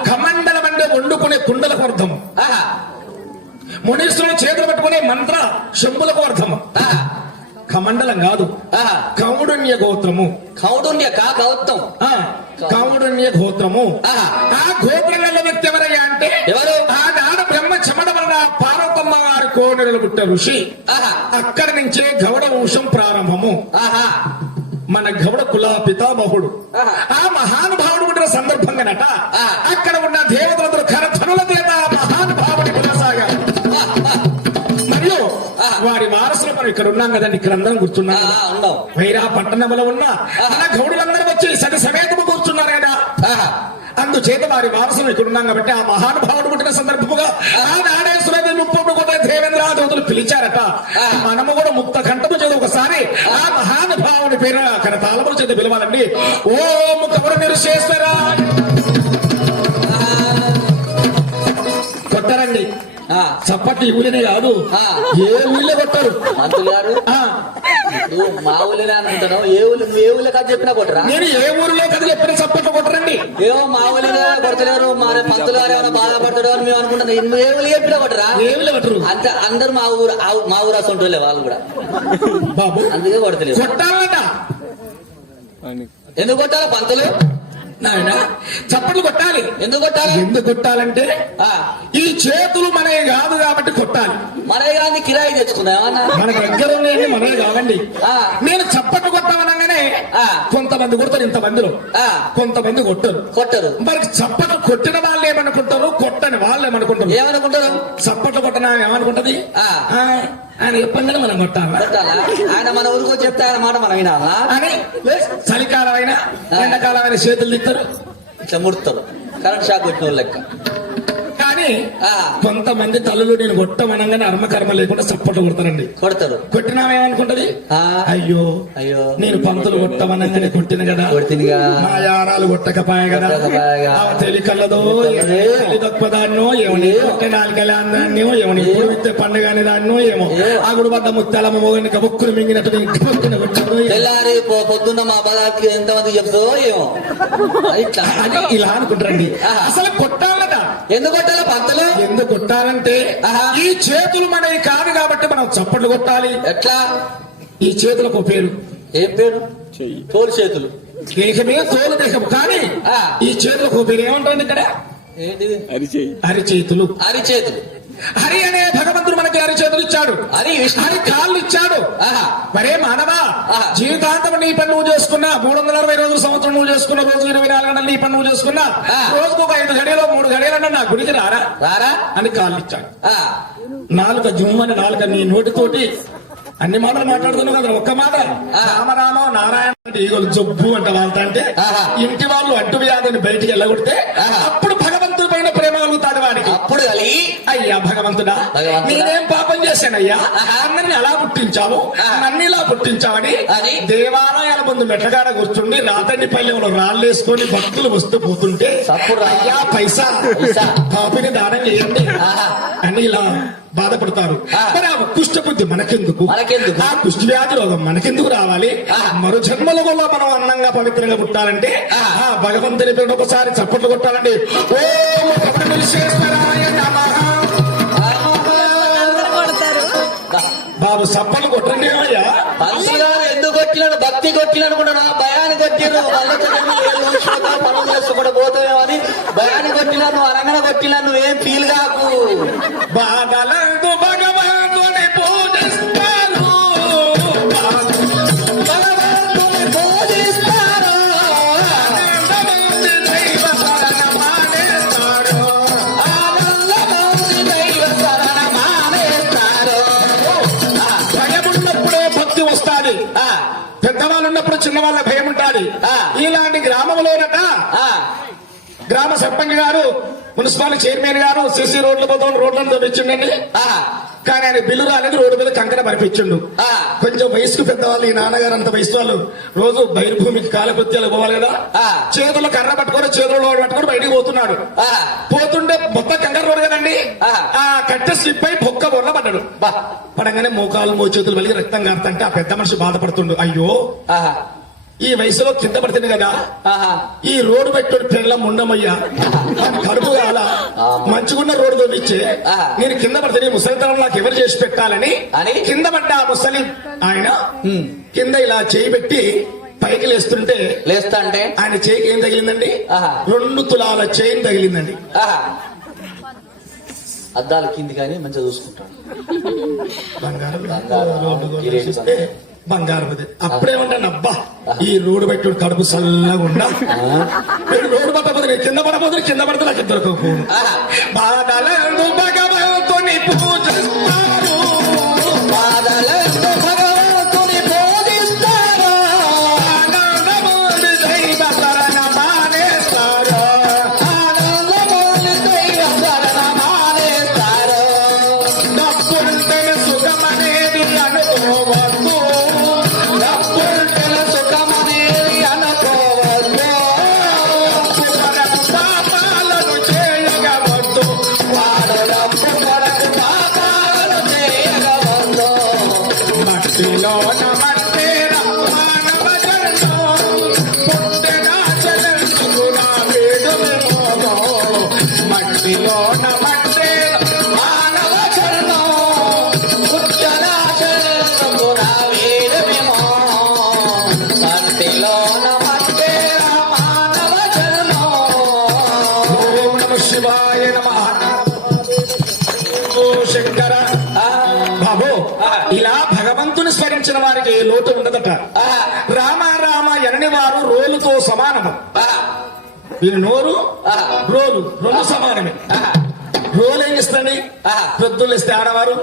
కమండలం అంటే వండుకునే కుండలకు అర్థం. మునీశ్వరుడు చేతులు పట్టుకునే మంత్ర శంభులకు అర్థం. కమండలం కాదు, కౌండున్య గోత్రము. కౌండున్య గౌత్రం, కౌండున్య గోత్రము. ఆ గోత్రం గల వ్యక్తి ఎవరయ్యా అంటే ఎవరు? ఆనాడు బ్రహ్మ చెమట వలన పార్వతమ్మ వారి కోనెలు పుట్ట ఋషి. అక్కడి నుంచే గౌడ వంశం ప్రారంభము. మన గౌడ కుల పితామహుడు. ఆ మహానుభావుడు పుట్టిన సందర్భంగానట అక్కడ ఉన్న దేవతలందరూ కరధనుల చేత మహానుభావుడి కొనసాగారు. మరియు వారి వారసులు మనం ఇక్కడ ఉన్నాం కదండి, ఇక్కడ అందరం కూర్చున్నాం. వైరా పట్టణంలో ఉన్న మన గౌడులందరూ వచ్చి సరి సమేతము కూర్చున్నారు కదా, అందుచేత వారి వారసులు ఇక్కడ ఉన్నాం కాబట్టి ఆ మహానుభావుడు పుట్టిన సందర్భముగా ఆ నాడేశ్వరుడు 33 కోట్ల దేవేంద్ర దేవతలు పిలిచారట. మనము కూడా ముక్త కంఠము చేత ఒకసారి ఆ మహానుభావుని పేరు అక్కడ తాళముల చేత పిలవాలండి. ఓం కవడ నిర్శేశ్వర కొట్టరండి. చప్పట్లు ఈ ఊరినే కాదు ఆ. ఏ ఊళ్ళో కొట్టారు. పంతులు గారు ఆ, నువ్వు మా ఊళ్ళోనే అనుకుంటున్నావు. ఏ ఊళ్ళో నువ్వు ఏ ఊళ్ళో కాదు చెప్పినా కొట్టరా? నేను ఏ ఊరిలో కదా చెప్పిన చప్పట్లు కొట్టరండి. ఏమో మా ఊళ్ళో కొడతలేరు, మా పంతులు గారు ఏమైనా బాధపడతాడు అని మేము అనుకుంటున్నాం. నువ్వు ఏ ఊళ్ళు చెప్పినా కొట్టరా? ఏ ఊళ్ళో కొట్టరు అంతే, అందరు మా ఊరు అసంటోళ్ళే వాళ్ళు కూడా, బాబు. అందుకే కొడతలేరు. కొట్టాలట. అని ఎందుకు కొట్టాలి పంతులు? నాయన చప్పట్లు కొట్టాలి. ఎందుకు కొట్టాలి? ఎందుకు కొట్టాలంటే ఆ, ఈ చేతులు మనవి కాదు కాబట్టి కొట్టాలి. మనే కానీ కిరాయి తెచ్చుకున్నామన్నా. మన దగ్గర ఉండేది మనవి కావండి. ఆ. నేను చప్పట్లు కొట్టామనగానే ఆ. కొంతమంది కొడతారు, ఇంతమందిలో ఆ, కొంతమంది కొట్టరు. కొట్టరు. మరి చప్పట్లు కొట్టిన వాళ్ళు ఏమనుకుంటారు, కొట్టని వాళ్ళు ఏమనుకుంటారు? ఏమనుకుంటారు? చప్పట్లు కొట్టిన ఏమనుకుంటది? ఆ. ఆ, ఆయన చెప్పంగానే మనం కొట్టాలా కొట్టాలా? ఆయన మన ఊరికి వచ్చి చెప్తే ఆయన మాట మనం వినాలా? అని చలికాలం అయినా ఎండాకాలం అయినా చేతులు తిత్తారు, ఇట్లా ముడతారు, కరెంట్ షాక్ పెట్టిన వాళ్ళు లెక్క. కానీ ఆ, కొంతమంది తల్లులు నేను కొట్టమనగానే అర్మకర్మ లేకుండా చప్పట్లు కొడతారండి. కొడతారు. కొట్టినామేమనుకుంటది? ఆ, అయ్యో అయ్యో నేను పంతులు కొట్టమనగానే కొట్టిన కదా, కొడుతుందిగా, మా యారాలు కొట్టకపోయా కదా, కొట్టకపోయాగా. ఆమె తెలికల్లదో తెలికల్లదే. తక్కువదాన్నో ఏమని కొట్టే నాలుగేళ్ళాన్నో ఏమని ఇప్పుడు విత్తే పండుగని దాన్నో ఏమో ఆ గుడి పడ్డ ముత్యాలమ్మ మోగని కబుక్కులు మింగినట్టు కొట్టినదో తెల్లారి పొద్దున్న మా పదార్థి ఎంతమంది చెప్తావో ఏమో ఇట్లా అని ఇలా అనుకుంటారండి. ఆహా. అసలు కొట్టాలట. ఎందుకు కొట్టాలి పంతులు? ఎందుకు కొట్టాలంటే ఆహా. ఈ చేతులు మనవి కాదు కాబట్టి మనం చప్పట్లు కొట్టాలి. ఎట్లా? ఈ చేతులకు పేరు ఏం పేరు? చెయ్యి తోలు చేతులు. దేహమే తోలు దేహం, కానీ ఆ. ఈ చేతులకు పేరు ఏమంటుంది ఇక్కడ? ఏంటిది? అరిచేయి అరిచేతులు. అరిచేతులు. హరి అనే భగవంతుడు మనకి అరిచేతులు ఇచ్చాడు, హరి విష్ణు. హరి కాళ్ళు ఇచ్చాడు. ఆహా. మరే మానవా, ఆహా. జీవితాంతం నీ పని నువ్వు చేసుకున్నా, 360 రోజుల సంవత్సరం నువ్వు చేసుకున్నా, రోజు 24 గంటలు నీ పని నువ్వు చేసుకున్నా, ఆ. రోజుకు ఒక 5 గడియలో 3 గడియలన్నా నా గుడికి రారా రారా? అని కాళ్ళు ఇచ్చాడు. ఆ, నాలుక జుమ్మని నాలుక నీ నోటితోటి అన్ని మాటలు మాట్లాడుతున్నావు కదా, ఒక్క మాట ఆ. రామరామ నారాయణ అంటే ఈగలు జబ్బు అంట వాళ్ళ అంటే ఆహా. ఇంటి వాళ్ళు అడ్డు వ్యాధిని బయటికి వెళ్ళగొడితే ఆహా. అప్పుడు భగవంతుడి పైన ప్రేమ కలుగుతాడు వాడికి. అప్పుడు కలిగి అయ్యా భగవంతుడా, భగవంతుడా. నేనేం పాపం చేశానయ్యా, ఆహా. అందరిని అలా పుట్టించావు, ఆహా. నన్ను ఇలా పుట్టించావని అని? దేవాలయాల ముందు మెట్లగాడ కూర్చుండి రాతండి పల్లెంలో రాళ్ళేసుకొని భక్తులు వస్తూ పోతుంటే తప్పుడు రా. అయ్యా పైసా పైసా. పాపిని దానం చేయండి ఆహా. అని ఇలా బాధపడతారు. ఆ. మరి ఆ కుష్ఠ బుద్ధి మనకెందుకు, మనకెందుకు? ఆ కుష్ఠ వ్యాధి రోగం మనకెందుకు రావాలి? ఆ. మరో జన్మలో కూడా మనం అందంగా పవిత్రంగా పుట్టాలంటే ఆ. ఆ భగవంతుని పేరు ఒకసారి చప్పట్లు కొట్టాలండి. ఓం కపట విశ్వేశ్వరాయ నమః. కొడతారు. బాబు చప్పట్లు కొట్టండి అయ్యా. పంతులు గారు ఎందుకు కొట్టినాడు? భక్తి కొట్టినాడు అనుకుంటున్నా, భయాన్ని కొట్టినాడు. పనులు చేసుకుంటూ పోతావేమో అని భయాన్ని కొట్టినా, నువ్వు అనగానే కొట్టినా, నువ్వేం ఫీల్ కాకు. బాధలందు భగవంతుని పూజిస్తాను, భగవంతుని పూజిస్తారు, ఆనందమంది దైవ శరణమానేస్తాడు. ఆనందమౌని దైవ శరణమానేస్తారు. భయమున్నప్పుడే భక్తి వస్తాది. ఆ, పెద్దవాళ్ళు ఉన్నప్పుడు చిన్నవాళ్ళ భయం ఉంటాది. ఆ. ఇలాంటి గ్రామంలోనట ఆ, గ్రామ సర్పంచ్ గారు, మున్సిపల్ చైర్మన్ గారు సిసి రోడ్లు పోతాం రోడ్లను తవ్వించిండండి. ఆ, కానీ ఆయన బిల్లు రాలేదు, రోడ్డు మీద కంకర పరిపించిండు. ఆ. కొంచెం వయసుకు పెద్దవాళ్ళు, ఈ నాన్నగారు అంత వయసు వాళ్ళు రోజు బహిర్భూమికి కాలకృత్యాలు పోవాలి కదా, ఆ. చేతులు కర్ర పట్టుకొని చేతులు లోడ్ పట్టుకొని బయటికి పోతున్నాడు. ఆ. పోతుంటే మొత్తం కంకర రోడ్డు కదండి, ఆ. ఆ కట్టె స్లిప్ అయి బొక్క బొర్ర పడ్డాడు. బా. పడంగానే మోకాలు మోచేతులు వెళ్ళి రక్తం కారుతుంటే ఆ పెద్ద మనిషి బాధపడుతుండు. అయ్యో ఆహా. ఈ వయసులో కింద పడుతుంది కదా, ఆహా. ఈ రోడ్డు పెట్టుకుని పెళ్ళం ఉండమయ్యా, కడుపు కాల మంచుకున్న రోడ్డు తోమిచ్చే నేను కింద పడితే నీ ముసలితనం నాకు ఎవరు చేసి పెట్టాలని అని? కింద పడ్డ ఆ ముసలి ఆయన ఉమ్. కింద ఇలా చేయి పెట్టి పైకి లేస్తుంటే లేస్తా అంటే ఆయన చేయికి ఏం తగిలిందండి? ఆహా. 2 తులాల చైన్ తగిలిందండి. ఆహా. అద్దాల కింది కానీ మంచిగా చూసుకుంటాడు. బంగారం బంగారం, రోడ్డు కూడా కిరీటం. చూస్తే బంగారం అది. అప్పుడేమంటాను, అబ్బా ఈ రోడ్డు పెట్టి కడుపు చల్లగా ఉండా, రోడ్డు పట్టకపోతే నేను కింద పడపోతే కింద పడితే నాకు ఇద్దరు ఆహా. బాధలందు భగవంతుని పూజిస్తారు, బాధలందు భగవంతుని పూజిస్తారు, ఆనందమౌని దైవ శరణమానేస్తారు. ఆనందమౌని దైవ శరణమానేస్తారు. డబ్బుంటేనే సుఖమనేది అనుకోవద్దు, డబ్బుంటేనే సుఖమనేది అనుకోవద్దు, పాపాలను చేయగవద్దు, వాడు డబ్బు ఇలా భగవంతుని స్మరించిన వారికి ఏ లోటు ఉండదట. రామ రామ ఎనని వారు రోలుతో సమానము. వీరి నోరు రోలు రెండు సమానమే. రోలు ఏం చేస్తండి? ప్రొద్దులు ఇస్తే ఆడవారు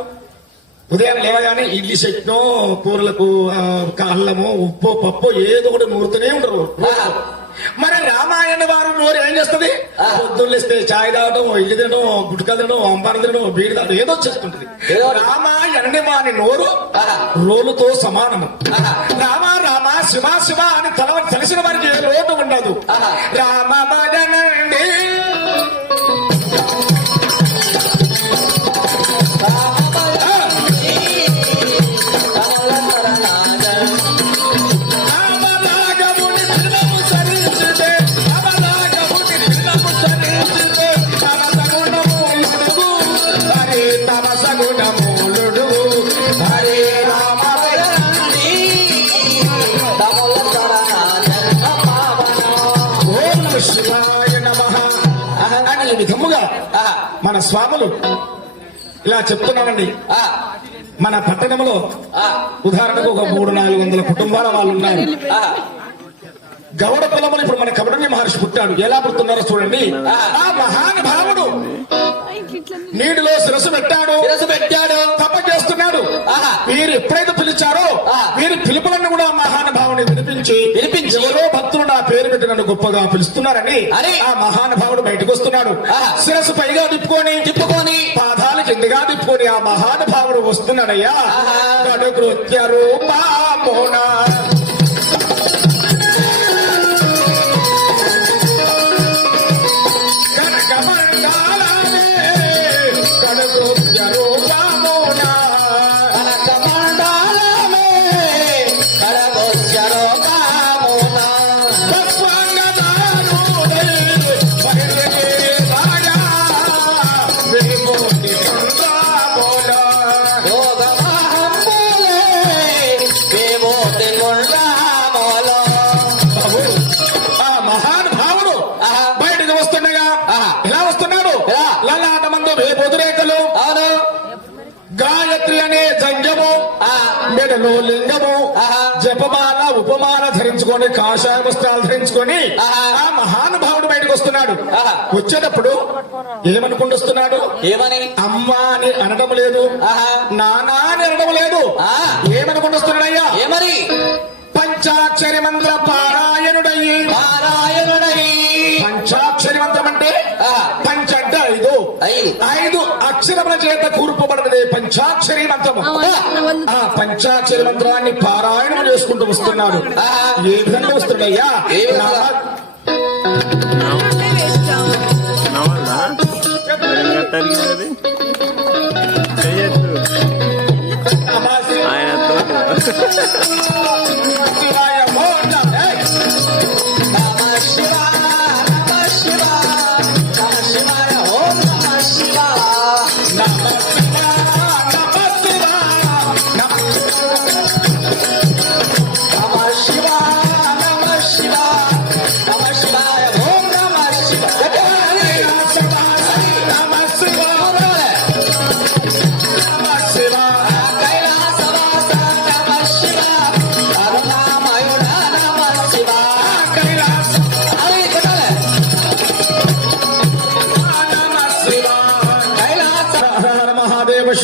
ఉదయం లేవగానే ఇడ్లీ చెట్నో కూరలకు అల్లము ఉప్పు పప్పు ఏదో ఒకటి నూరుతూనే ఉండరు. మరి రామాయణ వారు నోరు ఏం చేస్తుంది? పొద్దున్నే ఇస్తే చాయ్ తాగడం, ఇల్లు తినడం, గుట్కా తినడం, అంబారు తినడం, బీడి తాగడం ఏదో చేస్తుంటది. రామాయణ వారి నోరు రోలుతో సమానము. రామ రామ శివ శివ అని తెలిసిన వారికి ఏ లోటు ఉండదు. రామ భజనండి విధముగా మన స్వాములు ఇలా చెప్తున్నామండి. మన పట్టణంలో ఉదాహరణకు ఒక 300-400 కుటుంబాల వాళ్ళు ఉన్నారు. గౌడ కులములు ఇప్పుడు మన కబడని మహర్షి పుట్టాడు. ఎలా పుడుతున్నారో చూడండి. ఆ మహానుభావుడు నీటిలో శిరస్సు పెట్టాడు, తప్ప చేస్తున్నాడు. వీరు ఎప్పుడైతే పిలిచారో వీరి పిలుపులను కూడా మహానుభావుని వినిపించి ఎవరో భక్తులు నా పేరు పెట్టి నన్ను గొప్పగా పిలుస్తున్నారని ఆ మహానుభావుడు బయటకు వస్తున్నాడు. శిరస్సు పైగా తిప్పుకొని పాదాలు కిందగా తిప్పుకొని ఆ మహానుభావుడు వస్తున్నాడయ్యా. కృత్య రూపమోనా మెడలో లింగము, జపమాల ఉపమాల ధరించుకొని కాషాయ వస్త్రాలు ధరించుకొని ఆ మహానుభావుడు బయటకు వస్తున్నాడు. వచ్చేటప్పుడు ఏమనుకుంటూ వస్తున్నాడు? ఏమని? అమ్మా అని అనడం లేదు, నానా అని అనడం లేదు. ఏమనుకుంటూ వస్తున్నాడయ్యా? ఏమని? పంచాక్షరి మంత్ర పారాయణుడయ్యి. పంచాక్షరి మంత్రం అంటే పంచ అంటే 5 అక్షరముల చేత కూర్పబడినదే పంచాక్షరి మంత్రము. ఆ పంచాక్షరి మంత్రాన్ని పారాయణం చేసుకుంటూ వస్తున్నాడు. ఏ విధంగా వస్తున్నాడయ్యా?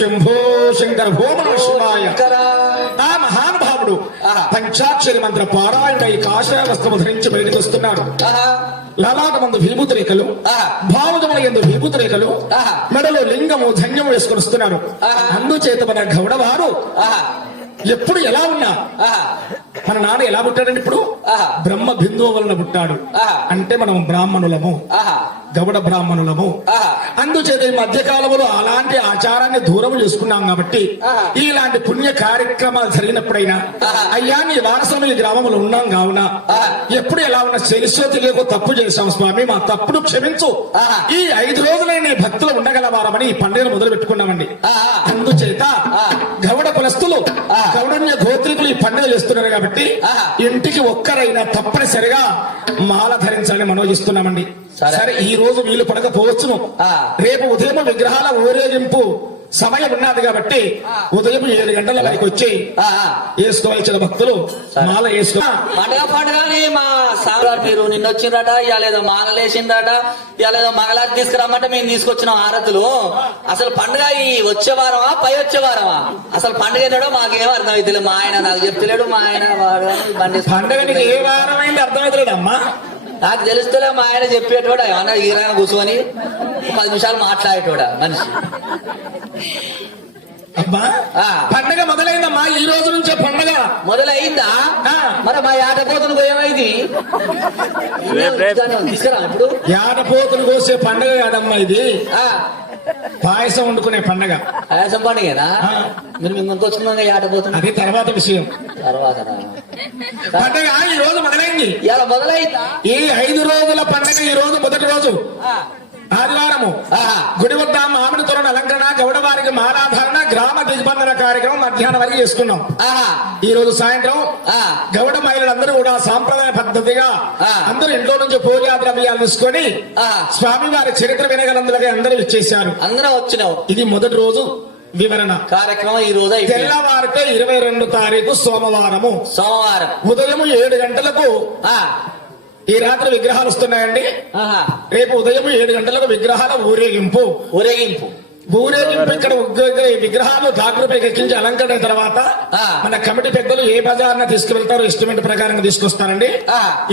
శంభో శంకర భోమ శివాయ. ఆ మహానుభావుడు పంచాక్షరి మంత్ర పారాయణుడై కాషాయ వస్త్రము ధరించి బయటకు వస్తున్నాడు. లలాటమందు విభూతి రేఖలు, భావుజముల యందు విభూతి రేఖలు, మెడలో లింగము ధన్యము వేసుకొని వస్తున్నాడు. అందుచేత మన గౌడవారు ఎప్పుడు ఎలా ఉన్నా మన నాన్న ఎలా పుట్టాడండి? ఇప్పుడు బ్రహ్మ బిందువు వలన పుట్టాడు. అంటే మనం బ్రాహ్మణులము, గౌడ బ్రాహ్మణులము. అందుచేత ఈ మధ్య కాలంలో అలాంటి ఆచారాన్ని దూరం చేసుకున్నాం కాబట్టి ఇలాంటి పుణ్య కార్యక్రమాలు జరిగినప్పుడైనా అయ్యా నీ వారసులు ఈ గ్రామంలో ఉన్నాం కావున ఎప్పుడు ఎలా ఉన్నా తెలిసో తెలియకో తప్పు చేశాం స్వామి, మా తప్పును క్షమించు. ఈ 5 రోజులే నీ భక్తులు ఉండగలవారమని ఈ పండుగను మొదలు పెట్టుకున్నామండి. అందుచేత గౌడ కులస్తులు, గౌడన్య గోత్రికులు ఈ పండుగ చేస్తున్నారు కాబట్టి ఇంటికి ఒక్కరైనా తప్పనిసరిగా మాల ధరించాలని మనోజిస్తున్నామండి. సరే ఈ రోజు వీలు పడకపోవచ్చును, రేపు ఉదయం విగ్రహాల ఊరేగింపు సమయం ఉన్నది కాబట్టి ఉదయం 7 గంటల వరకు వచ్చి వేసుకోవాల్సిన భక్తులు మాల వేసుకో. పండగని మా సాగర్ మీరు నిన్న వచ్చిందట, ఇవాళ ఏదో మాలలేసిందట, ఇవాళ ఏదో మగలాకి తీసుకురమ్మంటే మేము తీసుకొచ్చిన ఆరతులు. అసలు పండుగ ఈ వచ్చే వారమా పై వచ్చే వారమా? అసలు పండుగ ఏంటో మాకేం అర్థం అవుతుంది. మా ఆయన నాకు చెప్తలేడు, మా ఆయన బండి పండుగ ఏ వారం అయింది అర్థమవుతలేదు అమ్మా. నాకు తెలుస్తలే, మా ఆయన చెప్పేటోడా ఏమన్నా ఈరాన కూర్చొని 10 నిమిషాలు మాట్లాడేటోడా మనిషి. అమ్మా పండగ మొదలైందమ్మా, ఈ రోజు నుంచే పండగ మొదలైందా? మరి మా ఆటపోతును ఏమైంది తీసుకురా ఇప్పుడు? యాటపోతులు కోసే పండగ కాదమ్మా ఇది, పాయసం వండుకునే పండగ. పాయసం పండుగేనా? మీరు మిమ్మల్ని వచ్చుకున్నాగా ఆటపోతున్నా, అది తర్వాత విషయం. తర్వాత పండగ ఈ రోజు మొదలైంది. ఇలా మొదలైందా? ఈ 5 రోజుల పండగ ఈ రోజు మొదటి రోజు ఆదివారము. గుడి వద్ద మామిడి తోరణ అలంకరణ, గౌడవారికి మాలాధారణ, గ్రామ దిగ్బంధన కార్యక్రమం మధ్యాహ్నం వరకు చేసుకున్నాం. ఈ రోజు సాయంత్రం గౌడ మహిళలందరూ కూడా సాంప్రదాయ పద్ధతిగా అందరూ ఇంట్లో నుంచి పూజా ద్రవ్యాలు తీసుకొని స్వామివారి చరిత్ర వినగలందరికీ అందరూ ఇచ్చేశారు. అందరూ వచ్చినావు. ఇది మొదటి రోజు వివరణ కార్యక్రమం. ఈ రోజు తెల్లవారితే 22 తారీఖు సోమవారం ఉదయం 7 గంటలకు ఈ రాత్రి విగ్రహాలు వస్తున్నాయండి. రేపు ఉదయం 7 గంటలకు విగ్రహాల ఊరేగింపు. ఇక్కడ విగ్రహాలు డాక్టర్పైకి ఎక్కించి అలంకరణ తర్వాత మన కమిటీ పెద్దలు ఏ బజార్న తీసుకువెళ్తారో ఇన్స్ట్రుమెంట్ ప్రకారంగా తీసుకొస్తారండి.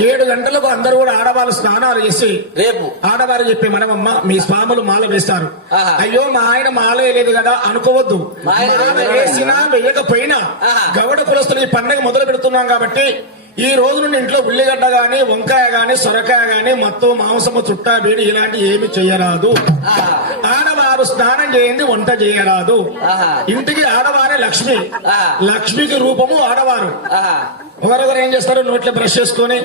7 గంటలకు అందరూ కూడా ఆడవాళ్ళు స్నానాలు చేసి రేపు ఆడవారు చెప్పి మనమమ్మ మీ స్వాములు మాల వేస్తారు. అయ్యో మా ఆయన మాల వేయలేదు కదా అనుకోవద్దు. మాల వేసినా వేయకపోయినా గౌడ కులస్తులు ఈ పండుగ మొదలు పెడుతున్నాం కాబట్టి ఈ రోజు నుండి ఇంట్లో ఉల్లిగడ్డ గాని, వంకాయ గాని, సొరకాయ గాని, మత్తు మాంసము, చుట్టా బీడి ఇలాంటి ఏమి చేయరాదు. ఆడవారు స్నానం చేయండి, వంట చేయరాదు. ఇంటికి ఆడవారే లక్ష్మి, లక్ష్మికి రూపము ఆడవారు. ఒకరొకరు ఏం చేస్తారు, నోట్లో బ్రష్ చేసుకొని